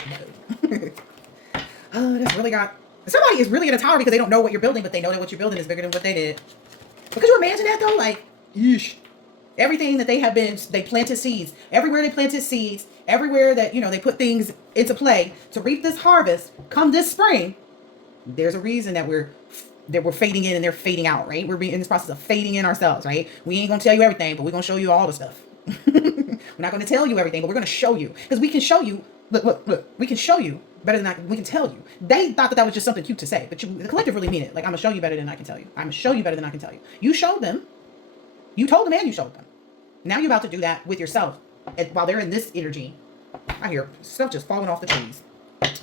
know. That's really got... Somebody is really in a tower because they don't know what you're building, but they know that what you're building is bigger than what they did. But could you imagine that, though? Like, yeesh. Everything that they have been... They planted seeds. Everywhere they planted seeds, everywhere that, they put things into play to reap this harvest, come this spring, there's a reason that we're fading in and they're fading out, right? We're in this process of fading in ourselves, right? We ain't gonna tell you everything, but we're gonna show you all the stuff. We're not gonna tell you everything, but we're gonna show you. Because we can show you, look, we can show you better than we can tell you. They thought that was just something cute to say, but the collective really mean it. Like, I'm gonna show you better than I can tell you. I'm gonna show you better than I can tell you. You showed them. You told them and you showed them. Now you're about to do that with yourself. And while they're in this energy, I hear stuff just falling off the trees.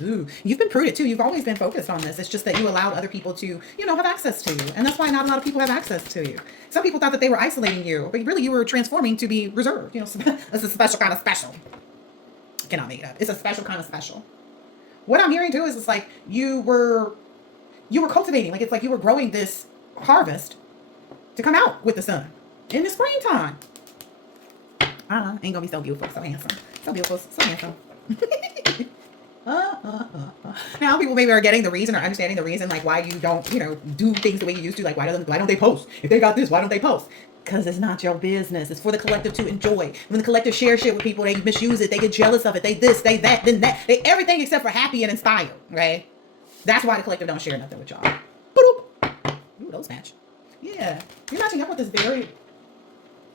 Ooh, you've been prudent too. You've always been focused on this. It's just that you allowed other people to, have access to you. And that's why not a lot of people have access to you. Some people thought that they were isolating you, but really you were transforming to be reserved. It's a special kind of special. I cannot make it up. It's a special kind of special. What I'm hearing too is it's like you were cultivating, like it's like you were growing this harvest to come out with the sun in the springtime. Ain't gonna be so beautiful, so handsome. So beautiful, so handsome. Now people maybe are getting the reason or understanding the reason like why you don't, do things the way you used to. Like why don't they post? If they got this, why don't they post? Because it's not your business. It's for the collective to enjoy. When the collective share shit with people, they misuse it. They get jealous of it. They this, they that, then that. They everything except for happy and inspired, right? That's why the collective don't share nothing with y'all. Ooh, those match. Yeah. You're matching up with this very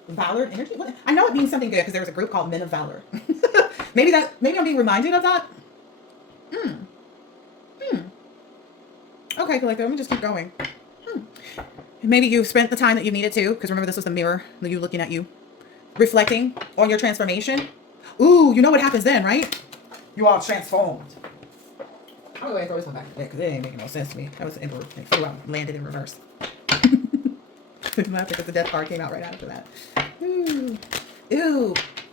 Valor energy. What? I know it means something good because there was a group called Men of Valor. Maybe I'm being reminded of that. Okay, collective, let me just keep going. Maybe you spent the time that you needed to, because remember this was the mirror, you looking at you, reflecting on your transformation. Ooh, you know what happens then, right? You are transformed. I'll go ahead and throw this one back there, because it ain't making no sense to me. That was landed in reverse. Because the death card came out right after that. Ooh.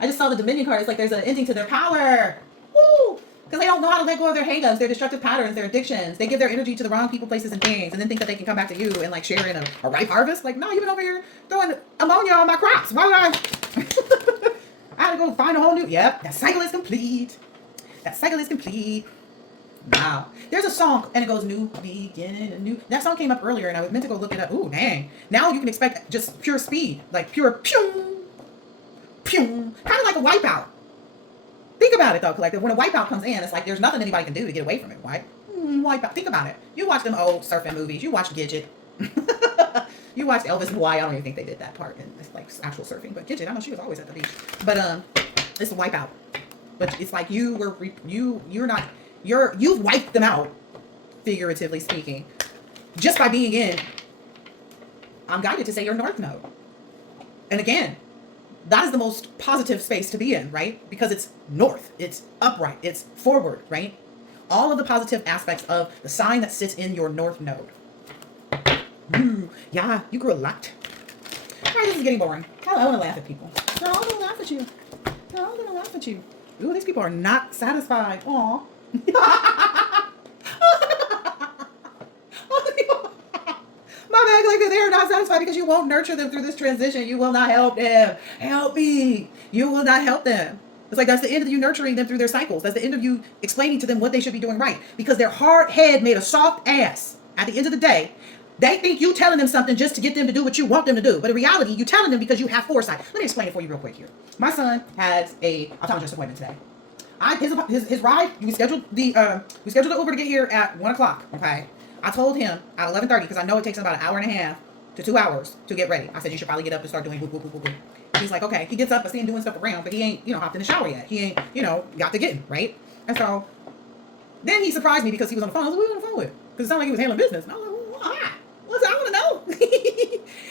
I just saw the Dominion card. It's like there's an ending to their power. Woo! Because they don't know how to let go of their hang-ups, their destructive patterns, their addictions. They give their energy to the wrong people, places, and things, and then think that they can come back to you and like share in a ripe harvest. Like, no, you've been over here throwing ammonia on my crops. Why would I? I had to go find a whole new. Yep, that cycle is complete. Wow. There's a song, and it goes, new beginning, a new. That song came up earlier, and I was meant to go look it up. Ooh, dang. Now you can expect just pure speed, like pure pew, pew, kind of like a wipeout. Think about it, though, collective. When a wipeout comes in, it's like there's nothing anybody can do to get away from it, right? Wipeout. Think about it. You watch them old surfing movies. You watch Gidget. You watch Elvis in Hawaii. I don't even think they did that part in like actual surfing, but Gidget, I know she was always at the beach. But it's a wipeout. But it's like you've wiped them out, figuratively speaking, just by being in. I'm guided to say your North Node. And again, that is the most positive space to be in, right? Because it's north, it's upright, it's forward, right? All of the positive aspects of the sign that sits in your north node. Yeah, you grew a lot. All right, this is getting boring. I want to laugh at people. They're all gonna laugh at you. They're all gonna laugh at you. Ooh, these people are not satisfied. Aw. My bag, like they're not satisfied because you won't nurture them through this transition. You will not help them. Help me. You will not help them. It's like that's the end of you nurturing them through their cycles. That's the end of you explaining to them what they should be doing right. Because their hard head made a soft ass. At the end of the day, they think you telling them something just to get them to do what you want them to do. But in reality, you telling them because you have foresight. Let me explain it for you real quick here. My son has a optometrist appointment today. His ride, we scheduled the Uber to get here at 1:00. Okay. I told him at 11:30 because I know it takes him about an hour and a half to 2 hours to get ready. I said you should probably get up and start doing whoop whoop whoop whoop. He's like, okay. He gets up, I see him doing stuff around, but he ain't, hopped in the shower yet. He ain't, got to getting, right? And so then he surprised me because he was on the phone. I was like, who was on the phone with? Because it sounded like he was handling business. And I was like, why? What's I want to know.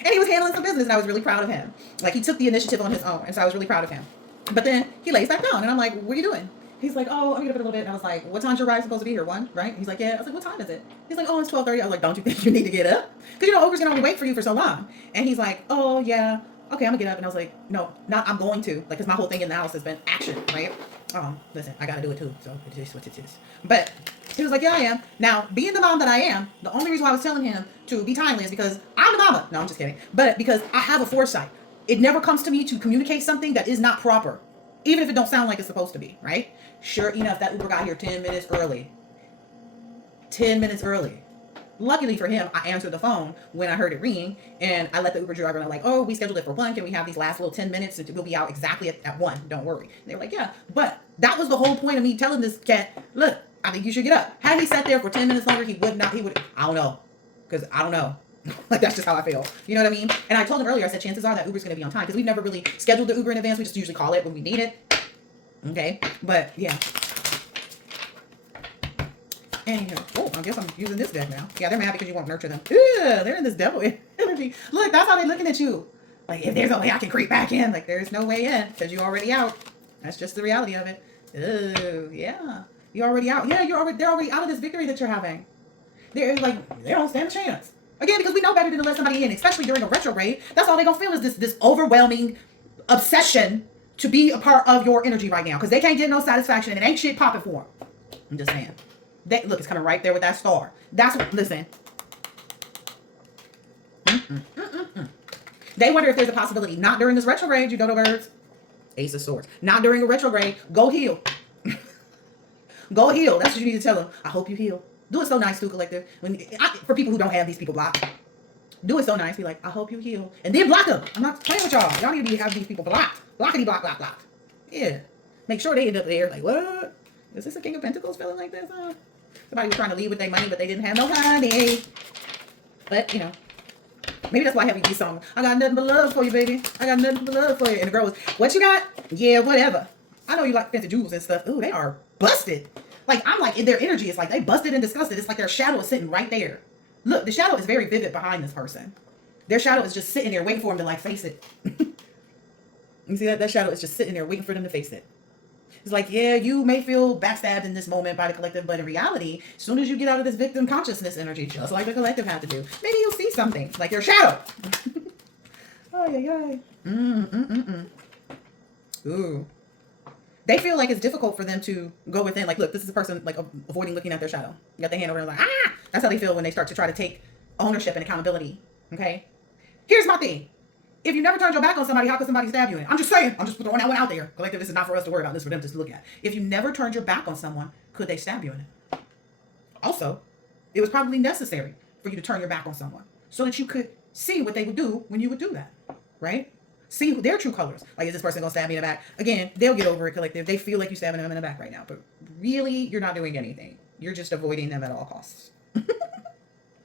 And he was handling some business, and I was really proud of him. Like, he took the initiative on his own, and so I was really proud of him. But then he lays back down, and I'm like, what are you doing? He's like, oh, I'm gonna get up in a little bit. And I was like, what time's your ride supposed to be here? 1, right? He's like, yeah. I was like, what time is it? He's like, oh, it's 12:30. I was like, don't you think you need to get up? Because Uber's gonna only wait for you for so long. And he's like, oh yeah, okay, I'm gonna get up. And I was like, no, not I'm going to. Like, because my whole thing in the house has been action, right? Listen, I gotta do it too. So it is what it is. But he was like, yeah, I am. Now, being the mom that I am, the only reason why I was telling him to be timely is because I'm the mama. No, I'm just kidding. But because I have a foresight. It never comes to me to communicate something that is not proper. Even if it don't sound like it's supposed to be, right? Sure enough, that Uber got here 10 minutes early. 10 minutes early. Luckily for him, I answered the phone when I heard it ring, and I let the Uber driver know, like, oh, we scheduled it for 1. Can we have these last little 10 minutes? We'll be out exactly at 1. Don't worry. And they were like, yeah. But that was the whole point of me telling this cat, look, I think you should get up. Had he sat there for 10 minutes longer, he would, I don't know. Because I don't know. Like, that's just how I feel. You know what I mean? And I told him earlier, I said, chances are that Uber's going to be on time. Because we've never really scheduled the Uber in advance. We just usually call it when we need it. Okay? But, yeah. Anywho. Oh, I guess I'm using this deck now. Yeah, they're mad because you won't nurture them. Ew, they're in this devil energy. Look, that's how they're looking at you. Like, if there's a way I can creep back in. Like, there's no way in. Because you're already out. That's just the reality of it. Oh, yeah. You're already out. Yeah, they're already out of this victory that you're having. They're like, they don't stand a chance. Again, because we know better than to let somebody in, especially during a retrograde. That's all they're going to feel is this overwhelming obsession to be a part of your energy right now. Because they can't get no satisfaction and it ain't shit popping for them. I'm just saying. Look, it's coming right there with that star. That's what, listen. They wonder if there's a possibility. Not during this retrograde, you dodo birds. Ace of Swords. Not during a retrograde. Go heal. Go heal. That's what you need to tell them. I hope you heal. Do it so nice too, collective. For people who don't have these people blocked, do it so nice. Be like, I hope you heal, and then block them. I'm not playing with y'all. Y'all need to have these people blocked. Blockity block, block, block. Yeah. Make sure they end up there. Like, what? Is this a King of Pentacles feeling like this? Somebody was trying to leave with their money, but they didn't have no money. But maybe that's why I have these songs. I got nothing but love for you, baby. I got nothing but love for you. And the girl was, what you got? Yeah, whatever. I know you like fancy jewels and stuff. Ooh, they are busted. Like, I'm like, in their energy, it's like they busted and disgusted. It's like their shadow is sitting right there. Look, the shadow is very vivid behind this person. Their shadow is just sitting there waiting for them to, like, face it. You see that? That shadow is just sitting there waiting for them to face it. It's like, yeah, you may feel backstabbed in this moment by the collective, but in reality, as soon as you get out of this victim consciousness energy, just like the collective had to do, maybe you'll see something, like your shadow. Oh, yeah, yeah. Ooh. They feel like it's difficult for them to go within. Like, look, this is a person, like, avoiding looking at their shadow. You got their hand over and like, ah! That's how they feel when they start to try to take ownership and accountability. Okay? Here's my thing. If you never turned your back on somebody, how could somebody stab you in it? I'm just saying. I'm just throwing that one out there. Collective, this is not for us to worry about. This is for them just to look at. If you never turned your back on someone, could they stab you in it? Also, it was probably necessary for you to turn your back on someone so that you could see what they would do when you would do that. Right? See their true colors. Like, is this person going to stab me in the back? Again, they'll get over it, collective. They feel like you're stabbing them in the back right now. But really, you're not doing anything. You're just avoiding them at all costs.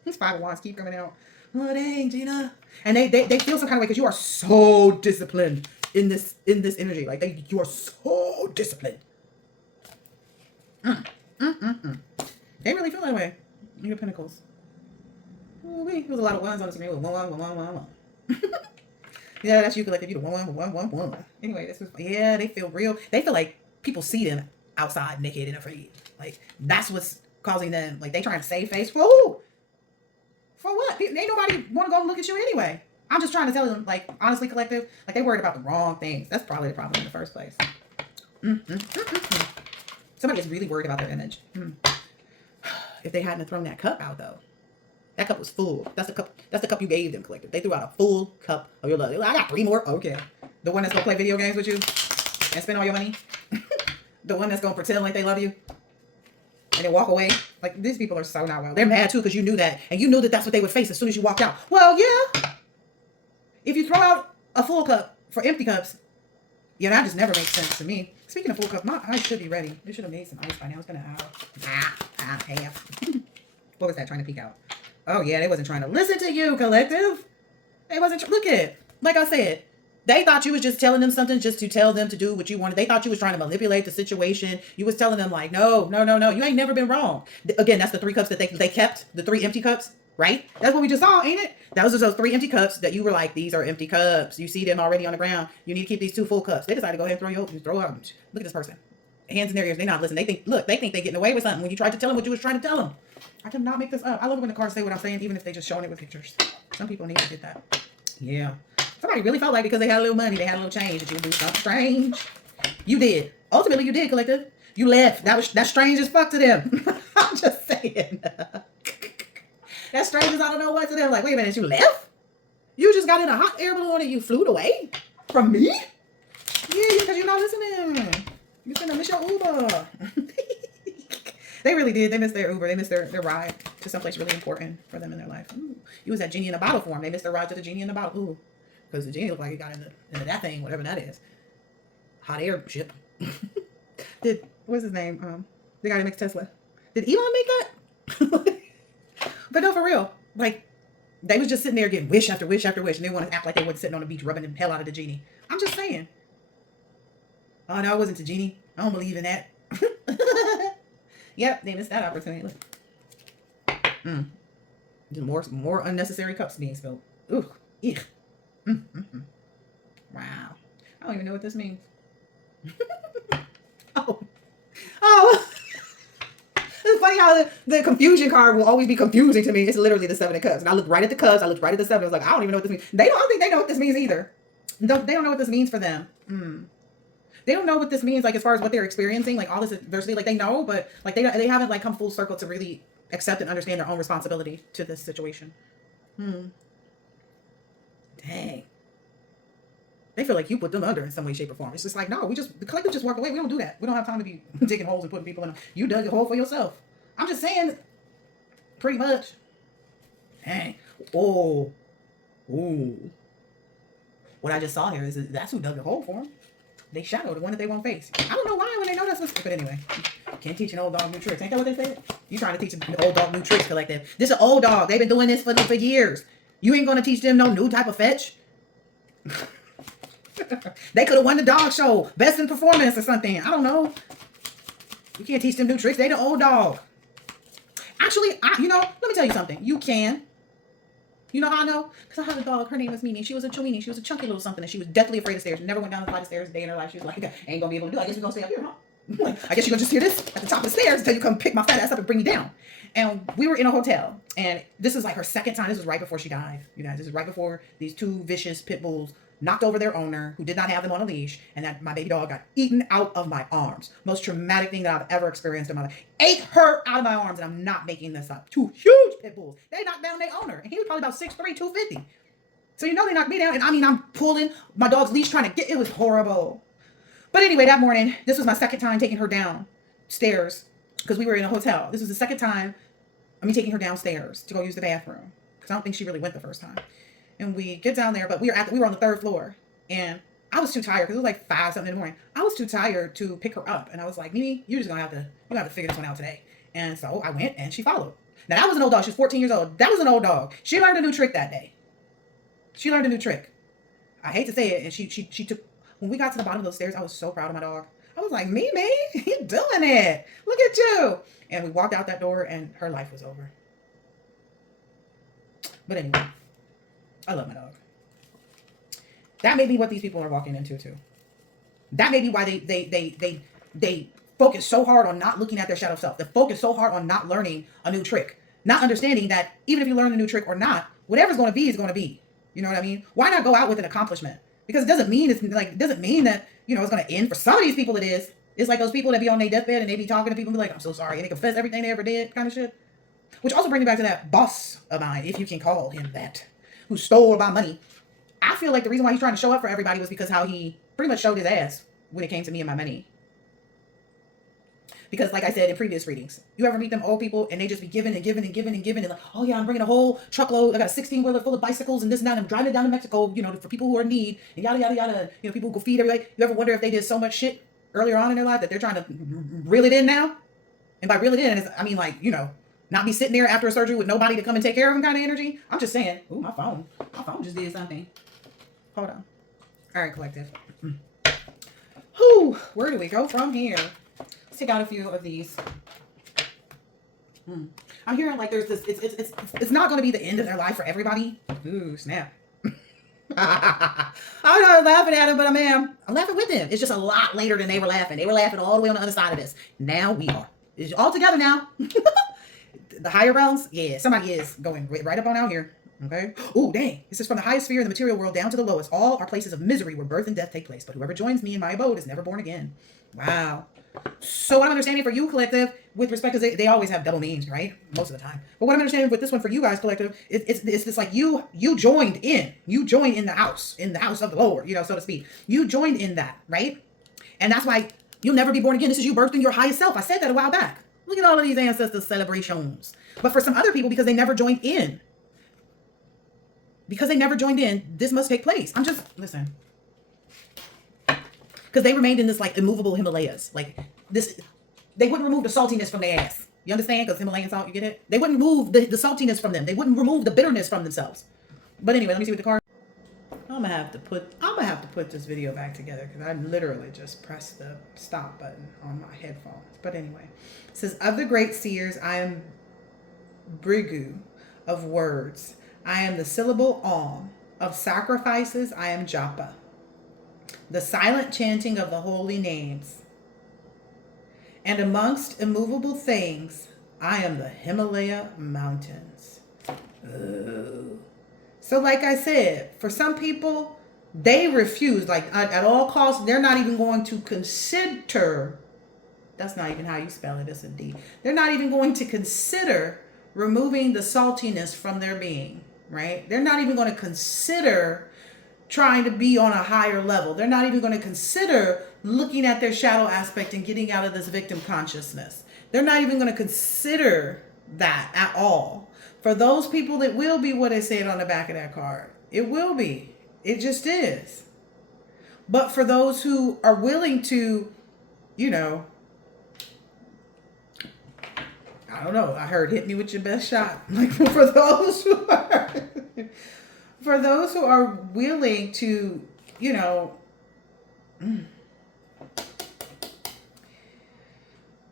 These 5 of Wands keep coming out. Oh, dang, Gina. And they feel some kind of way because you are so disciplined in this energy. Like, you are so disciplined. They really feel that way. Your Pentacles. Ooh, there was a lot of ones on the screen. One. Yeah, that's you collective. You the one. Anyway, this was, yeah, they feel real. They feel like people see them outside naked and afraid. Like, that's what's causing them. Like, they trying to save face. For who? For what? Ain't nobody want to go look at you anyway. I'm just trying to tell them, like, honestly, collective, like, they worried about the wrong things. That's probably the problem in the first place. Somebody is really worried about their image. If they hadn't thrown that cup out, though. That cup was full. That's the cup. That's the cup you gave them, collective. They threw out a full cup of your love. Like, I got 3 more. Okay. The one that's gonna play video games with you and spend all your money. The one that's gonna pretend like they love you and then walk away. Like, these people are so not well. They're mad too because you knew that, and you knew that that's what they would face as soon as you walked out. Well, yeah. If you throw out a full cup for empty cups, yeah, that just never makes sense to me. Speaking of full cups, my ice should be ready. They should have made some ice by now. It's been an hour. Half. What was that trying to peek out? Oh, yeah, they wasn't trying to listen to you, collective. They wasn't. Look at it. Like I said, they thought you was just telling them something just to tell them to do what you wanted. They thought you was trying to manipulate the situation. You was telling them, like, no. You ain't never been wrong. Again, that's the 3 cups that they kept. The 3 empty cups, right? That's what we just saw, ain't it? That was those 3 empty cups that you were like, these are empty cups. You see them already on the ground. You need to keep these 2 full cups. They decided to go ahead and throw out. Look at this person. Hands in their ears. They not listening. They think they're getting away with something when you tried to tell them what you was trying to tell them. I cannot make this up. I love it when the cards say what I'm saying, even if they just showing it with pictures. Some people need to get that. Yeah. Somebody really felt like because they had a little money, they had a little change, that you would do something strange. You did. Ultimately, you did, collective. You left. That's strange as fuck to them. I'm just saying. That's strange as I don't know what to them. Like, wait a minute, you left? You just got in a hot air balloon and you flew away from me? Yeah, because you're not listening. You're gonna miss your Uber. They really did. They missed their Uber. They missed their ride to someplace really important for them in their life. Ooh. You was that genie in a bottle for them. They missed their ride to the genie in the bottle. Ooh. Because the genie looked like he got into that thing, whatever that is. Hot air ship. What's his name? The guy who makes Tesla. Did Elon make that? But no, for real. Like, they was just sitting there getting wish after wish after wish. And they want to act like they weren't sitting on the beach rubbing the hell out of the genie. I'm just saying. Oh, no, it wasn't the genie. I don't believe in that. Yep, they missed that opportunity. Look. More unnecessary cups being spilled. Ooh. Eek. Wow. I don't even know what this means. Oh. It's funny how the confusion card will always be confusing to me. It's literally the 7 of cups. And I looked right at the cups. I looked right at the 7. I was like, I don't even know what this means. I don't think they know what this means either. They don't know what this means for them. They don't know what this means, like, as far as what they're experiencing, like, all this adversity, like, they know, but, like, they haven't, like, come full circle to really accept and understand their own responsibility to this situation. Dang. They feel like you put them under in some way, shape, or form. It's just like, no, the collective just walk away. We don't do that. We don't have time to be digging holes and putting people in them. You dug a hole for yourself. I'm just saying, pretty much. Dang. Oh. Ooh. What I just saw here is that's who dug the hole for them. They shadow the one that they won't face. I don't know why when they know that's what's... But anyway, can't teach an old dog new tricks. Ain't that what they said? You trying to teach an old dog new tricks, collective. This is an old dog. They've been doing this for years. You ain't going to teach them no new type of fetch. They could have won the dog show. Best in performance or something. I don't know. You can't teach them new tricks. They the old dog. Actually, let me tell you something. You can. You know how I know? Because I had a dog. Her name was Mimi. She was a chewini. She was a chunky little something. And she was deathly afraid of stairs. Never went down the flight of stairs a day in her life. She was like, ain't going to be able to do it. I guess we're going to stay up here, huh? Like, I guess you're going to just hear this at the top of the stairs until you come pick my fat ass up and bring me down. And we were in a hotel. And this is like her second time. This was right before she died. You guys, this is right before these 2 vicious pit bulls knocked over their owner, who did not have them on a leash, and that my baby dog got eaten out of my arms. Most traumatic thing that I've ever experienced in my life. Ate her out of my arms, and I'm not making this up. 2 huge pit bulls. They knocked down their owner, and he was probably about 6'3", 250. So they knocked me down, and I'm pulling my dog's leash trying to get... It was horrible. But anyway, that morning, this was my second time taking her downstairs, because we were in a hotel. This was the second time of me taking her downstairs to go use the bathroom, because I don't think she really went the first time. And we get down there, but we were on the 3rd floor, and I was too tired because it was like 5 something in the morning. I was too tired to pick her up, and I was like, Mimi, you're gonna have to figure this one out today. And so I went, and she followed. Now that was an old dog. She was 14 years old. That was an old dog. She learned a new trick that day. She learned a new trick. I hate to say it, and she took. When we got to the bottom of those stairs, I was so proud of my dog. I was like, Mimi, you're doing it. Look at you. And we walked out that door, and her life was over. But anyway. I love my dog. That may be what these people are walking into too. That may be why they focus so hard on not looking at their shadow self. They focus so hard on not learning a new trick, not understanding that even if you learn a new trick or not, whatever's going to be is going to be. You know what I mean? Why not go out with an accomplishment? Because it doesn't mean it doesn't mean that it's going to end. For some of these people, it is. It's like those people that be on their deathbed and they be talking to people and be like, "I'm so sorry," and they confess everything they ever did, kind of shit. Which also brings me back to that boss of mine, if you can call him that, who stole my money. I feel like the reason why he's trying to show up for everybody was because how he pretty much showed his ass when it came to me and my money. Because like I said in previous readings, you ever meet them old people and they just be giving and giving and giving and giving and like, oh yeah, I'm bringing a whole truckload. I got a 16-wheeler full of bicycles and this and that. And I'm driving it down to Mexico, for people who are in need and yada, yada, yada. People who go feed everybody. You ever wonder if they did so much shit earlier on in their life that they're trying to reel it in now? And by reel it in, I mean like, not be sitting there after a surgery with nobody to come and take care of them kind of energy. I'm just saying. Ooh, my phone just did something. Hold on. All right, collective. Whew, where do we go from here? Let's take out a few of these. I'm hearing like there's this. It's not going to be the end of their life for everybody. Ooh, snap. I'm not laughing at him, but I'm laughing with them. It's just a lot later than they were laughing. They were laughing all the way on the other side of this. Now we are. It's all together now. The higher realms, yeah, somebody is going right up on out here. Okay. Oh, dang. This is from the highest sphere in the material world down to the lowest. All are places of misery where birth and death take place. But whoever joins me in my abode is never born again. Wow. So what I'm understanding for you, collective, with respect to they always have double meanings, right? Most of the time. But what I'm understanding with this one for you guys, collective, it's just like you joined in. You joined in the house of the Lord, so to speak. You joined in that, right? And that's why you'll never be born again. This is you birthing your highest self. I said that a while back. Look at all of these ancestor celebrations. But for some other people, because they never joined in, this must take place. Listen. Because they remained in this like immovable Himalayas. Like this, they wouldn't remove the saltiness from their ass. You understand? Because Himalayan salt, you get it? They wouldn't remove the saltiness from them. They wouldn't remove the bitterness from themselves. But anyway, let me see what the card. I'm gonna have to put this video back together because I literally just pressed the stop button on my headphones. But anyway, it says, of the great seers, I am Brigu of words. I am the syllable Om. Of sacrifices, I am Japa. The silent chanting of the holy names. And amongst immovable things, I am the Himalaya mountains. Ooh. So like I said, for some people, they refuse, like at all costs, they're not even going to consider, that's not even how you spell it, it's a D. They're not even going to consider removing the saltiness from their being, right? They're not even going to consider trying to be on a higher level. They're not even going to consider looking at their shadow aspect and getting out of this victim consciousness. They're not even going to consider that at all. For those people, that will be what it said on the back of that card. It will be. It just is. But for those who are willing to, I don't know. I heard hit me with your best shot. Like for those who are willing to,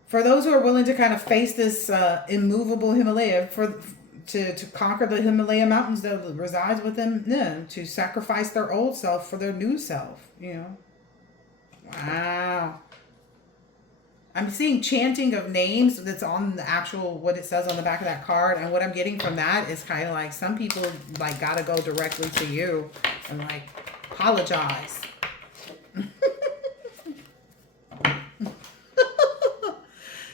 for those who are willing to kind of face this immovable Himalaya, to conquer the Himalaya mountains that resides within them, to sacrifice their old self for their new self, Wow. I'm seeing chanting of names that's on the actual, what it says on the back of that card. And what I'm getting from that is kind of like some people like got to go directly to you and like apologize.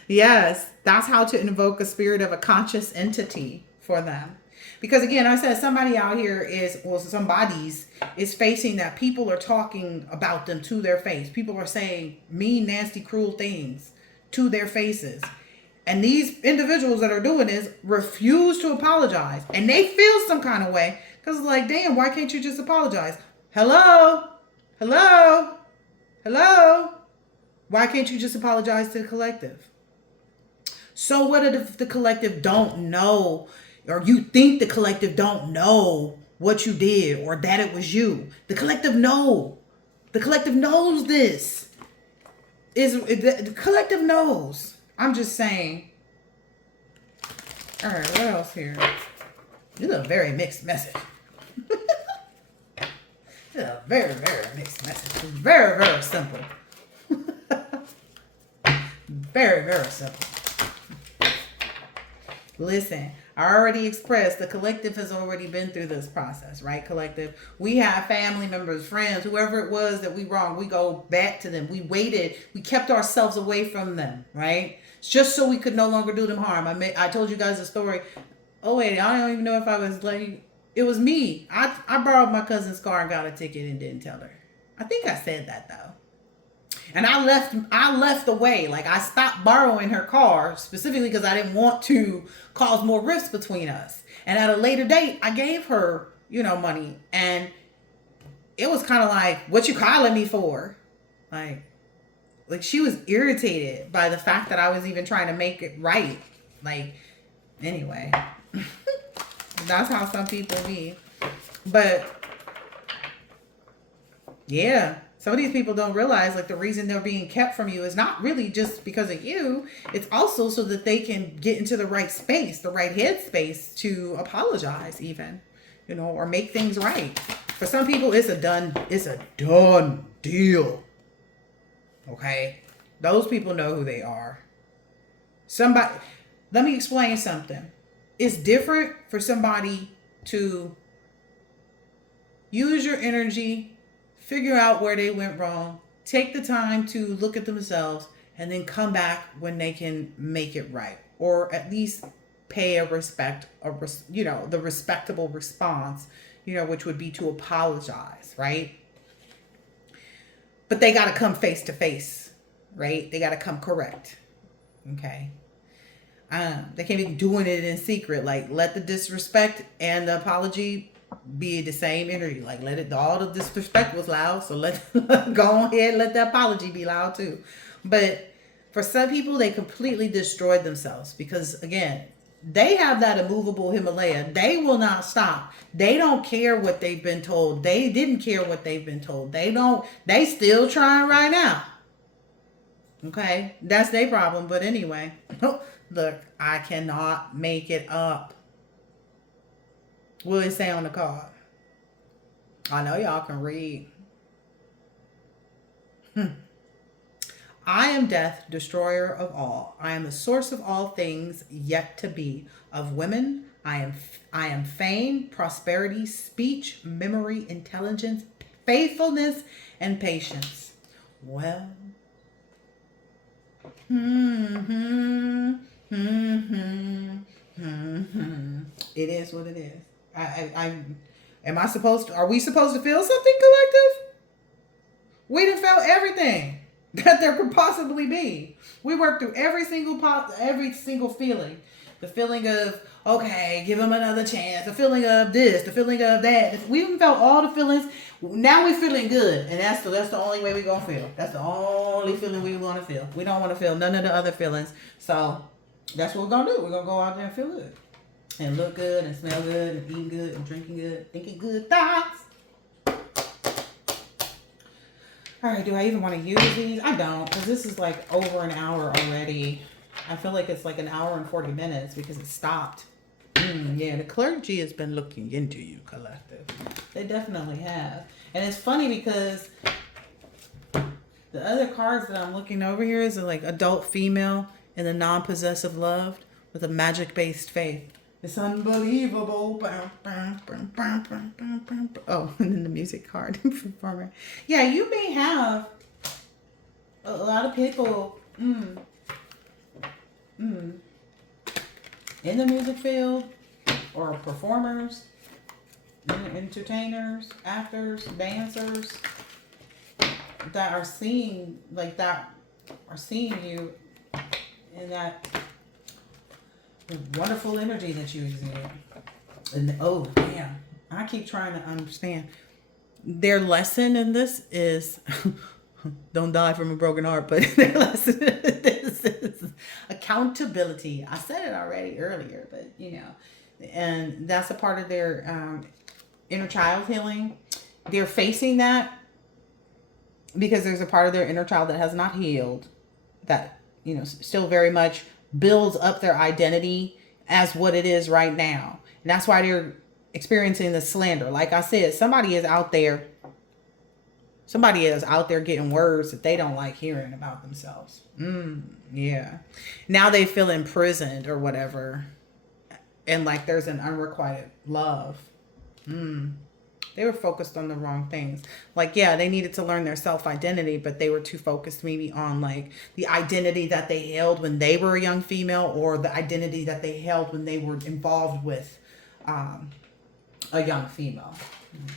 Yes, that's how to invoke a spirit of a conscious entity for them. Because again, I said somebody out here somebody's is facing that people are talking about them to their face. People are saying mean, nasty, cruel things to their faces. And these individuals that are doing this refuse to apologize. And they feel some kind of way. Because it's like, damn, why can't you just apologize? Hello? Hello? Hello? Why can't you just apologize to the collective? So what if the collective don't know, or you think the collective don't know what you did or that it was you? The collective know. The collective knows this. The collective knows. I'm just saying. All right, what else here? This is a very mixed message. Yeah, very, very mixed message. Very, very simple. Very, very simple. Listen, I already expressed the collective has already been through this process, right? Collective. We have family members, friends, whoever it was that we wronged. We go back to them. We waited. We kept ourselves away from them, right? Just so we could no longer do them harm. I told you guys a story. Oh wait, I don't even know if I was like it was me. I borrowed my cousin's car and got a ticket and didn't tell her. I think I said that though. And I left the way. Like I stopped borrowing her car specifically because I didn't want to cause more rifts between us. And at a later date, I gave her, money. And it was kind of like, what you calling me for? Like she was irritated by the fact that I was even trying to make it right. Like, anyway. That's how some people be. But yeah, some of these people don't realize like the reason they're being kept from you is not really just because of you. It's also so that they can get into the right space, the right headspace to apologize even, or make things right. For some people, it's a done deal. Okay? Those people know who they are. Let me explain something. It's different for somebody to use your energy, figure out where they went wrong, take the time to look at themselves, and then come back when they can make it right. Or at least pay the respectable response, which would be to apologize, right? But they got to come face to face, right? They got to come correct. Okay. They can't be doing it in secret. Like, let the disrespect and the apology be the same energy. Like, all the disrespect was loud, so go ahead, let the apology be loud too. But for some people, they completely destroyed themselves because, again, they have that immovable Himalaya. They will not stop. They don't care what they've been told. They didn't care what they've been told. They still trying right now. Okay, that's their problem. But anyway, look, I cannot make it up. What did it say on the card? I know y'all can read. I am death, destroyer of all. I am the source of all things yet to be. Of women, I am fame, prosperity, speech, memory, intelligence, faithfulness, and patience. Well, it is what it is. Are we supposed to feel something collective? We done felt everything that there could possibly be. We worked through every single feeling. The feeling of, okay, give them another chance. The feeling of this, the feeling of that. We even felt all the feelings. Now we're feeling good. And that's the only way we're going to feel. That's the only feeling we want to feel. We don't want to feel none of the other feelings. So that's what we're going to do. We're going to go out there and feel good. And look good and smell good and eating good and drinking good. Thinking good thoughts. All right, do I even want to use these? I don't, because this is like over an hour already. I feel like it's like an hour and 40 minutes because it stopped. Yeah, the clergy has been looking into you, collective. They definitely have. And it's funny because the other cards that I'm looking over here is like adult female in the non-possessive love with a magic-based faith. It's unbelievable. Oh, and then the music card performer. Yeah, you may have a lot of people in the music field or performers, entertainers, actors, dancers that are seeing you in that wonderful energy that you exude. And oh damn, I keep trying to understand. Their lesson in this is don't die from a broken heart, but their lesson in this is accountability. I said it already earlier, but and that's a part of their inner child healing. They're facing that because there's a part of their inner child that has not healed, that still very much builds up their identity as what it is right now. And that's why they're experiencing the slander. Like I said, somebody is out there Somebody is out there getting words that they don't like hearing about themselves. Yeah. Now they feel imprisoned or whatever. And like there's an unrequited love. They were focused on the wrong things. Like, yeah, they needed to learn their self identity, but they were too focused maybe on like the identity that they held when they were a young female, or the identity that they held when they were involved with um, a young female.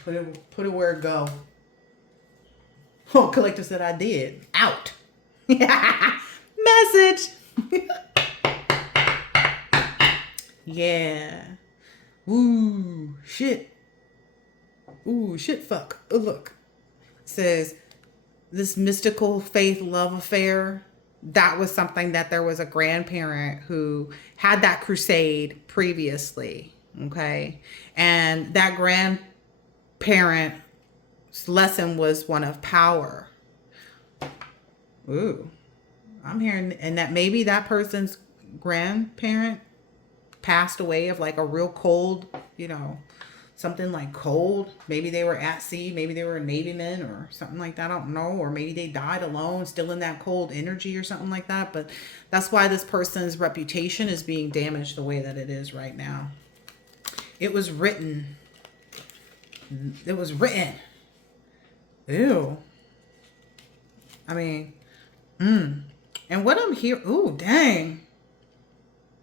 Put it where it go. Oh, collector said I did. Out. Message. Yeah. Ooh, shit. Ooh, shit, fuck. Oh, look. It says, this mystical faith love affair, that was something that there was a grandparent who had that crusade previously. Okay. And that grandparent's lesson was one of power. Ooh. I'm hearing, and that maybe that person's grandparent passed away of like a real cold, something like cold. Maybe they were at sea. Maybe they were a Navy man or something like that. I don't know. Or maybe they died alone, still in that cold energy or something like that. But that's why this person's reputation is being damaged the way that it is right now. It was written. It was written. Ew. I mean, And what I'm hearing, ooh, dang.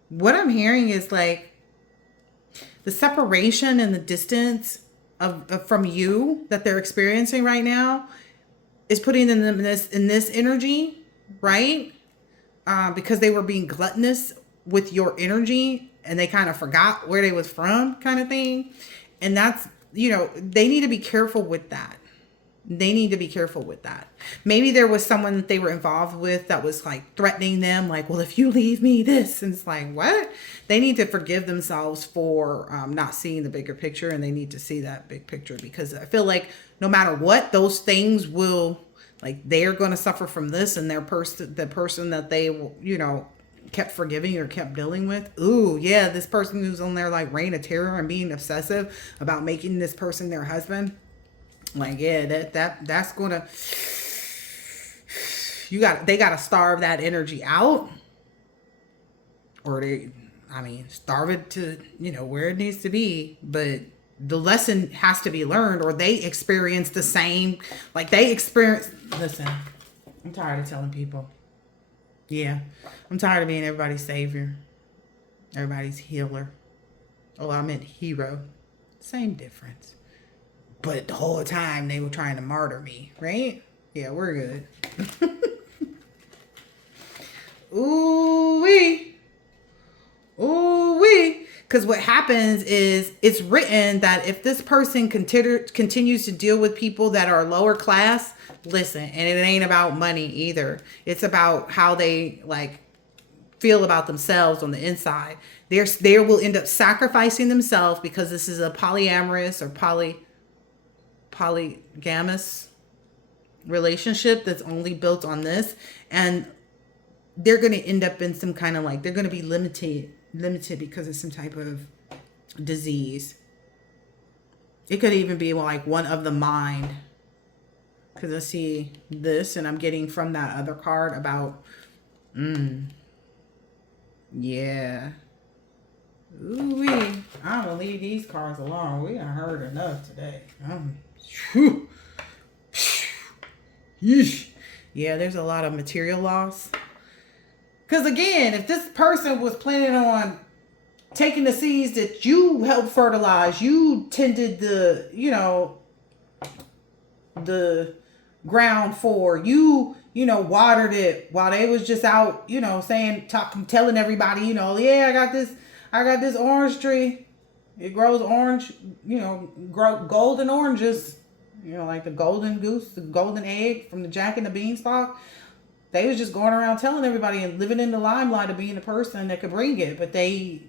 What I'm hearing is like the separation and the distance of from you that they're experiencing right now is putting them in this energy, right? Because they were being gluttonous with your energy and they kind of forgot where they was from, kind of thing. And that's, they need to be careful with that. They need to be careful with that. Maybe there was someone that they were involved with that was like threatening them, like, well, if you leave me this, and it's like, what? They need to forgive themselves for not seeing the bigger picture, and they need to see that big picture, because I feel like no matter what, those things will, like, they're going to suffer from this, and the person that they, kept forgiving or kept dealing with. Ooh, yeah, this person who's on their like reign of terror and being obsessive about making this person their husband. Like, yeah, that's gonna, they gotta starve that energy out, or starve it to, where it needs to be. But the lesson has to be learned, or they experience the same, listen, I'm tired of telling people. Yeah, I'm tired of being everybody's savior, everybody's healer. Oh, I meant hero. Same difference. But the whole time they were trying to martyr me, right? Yeah, we're good. Ooh-wee. Ooh-wee. Because what happens is it's written that if this person continues to deal with people that are lower class, listen, and it ain't about money either. It's about how they like feel about themselves on the inside. They will end up sacrificing themselves, because this is a polyamorous or polygamous relationship that's only built on this, and they're going to end up in some kind of like, they're going to be limited because of some type of disease. It could even be like one of the mind, because I see this and I'm getting from that other card about yeah. Ooh-wee. I'm gonna leave these cards alone. We done heard enough today. Yeah, there's a lot of material loss. Because again, if this person was planning on taking the seeds that you helped fertilize, you tended the ground for, watered it while they was just out, telling everybody, yeah, I got this orange tree. It grows orange, grow golden oranges. Like the golden goose, the golden egg from the Jack and the Beanstalk. They was just going around telling everybody and living in the limelight of being the person that could bring it. But they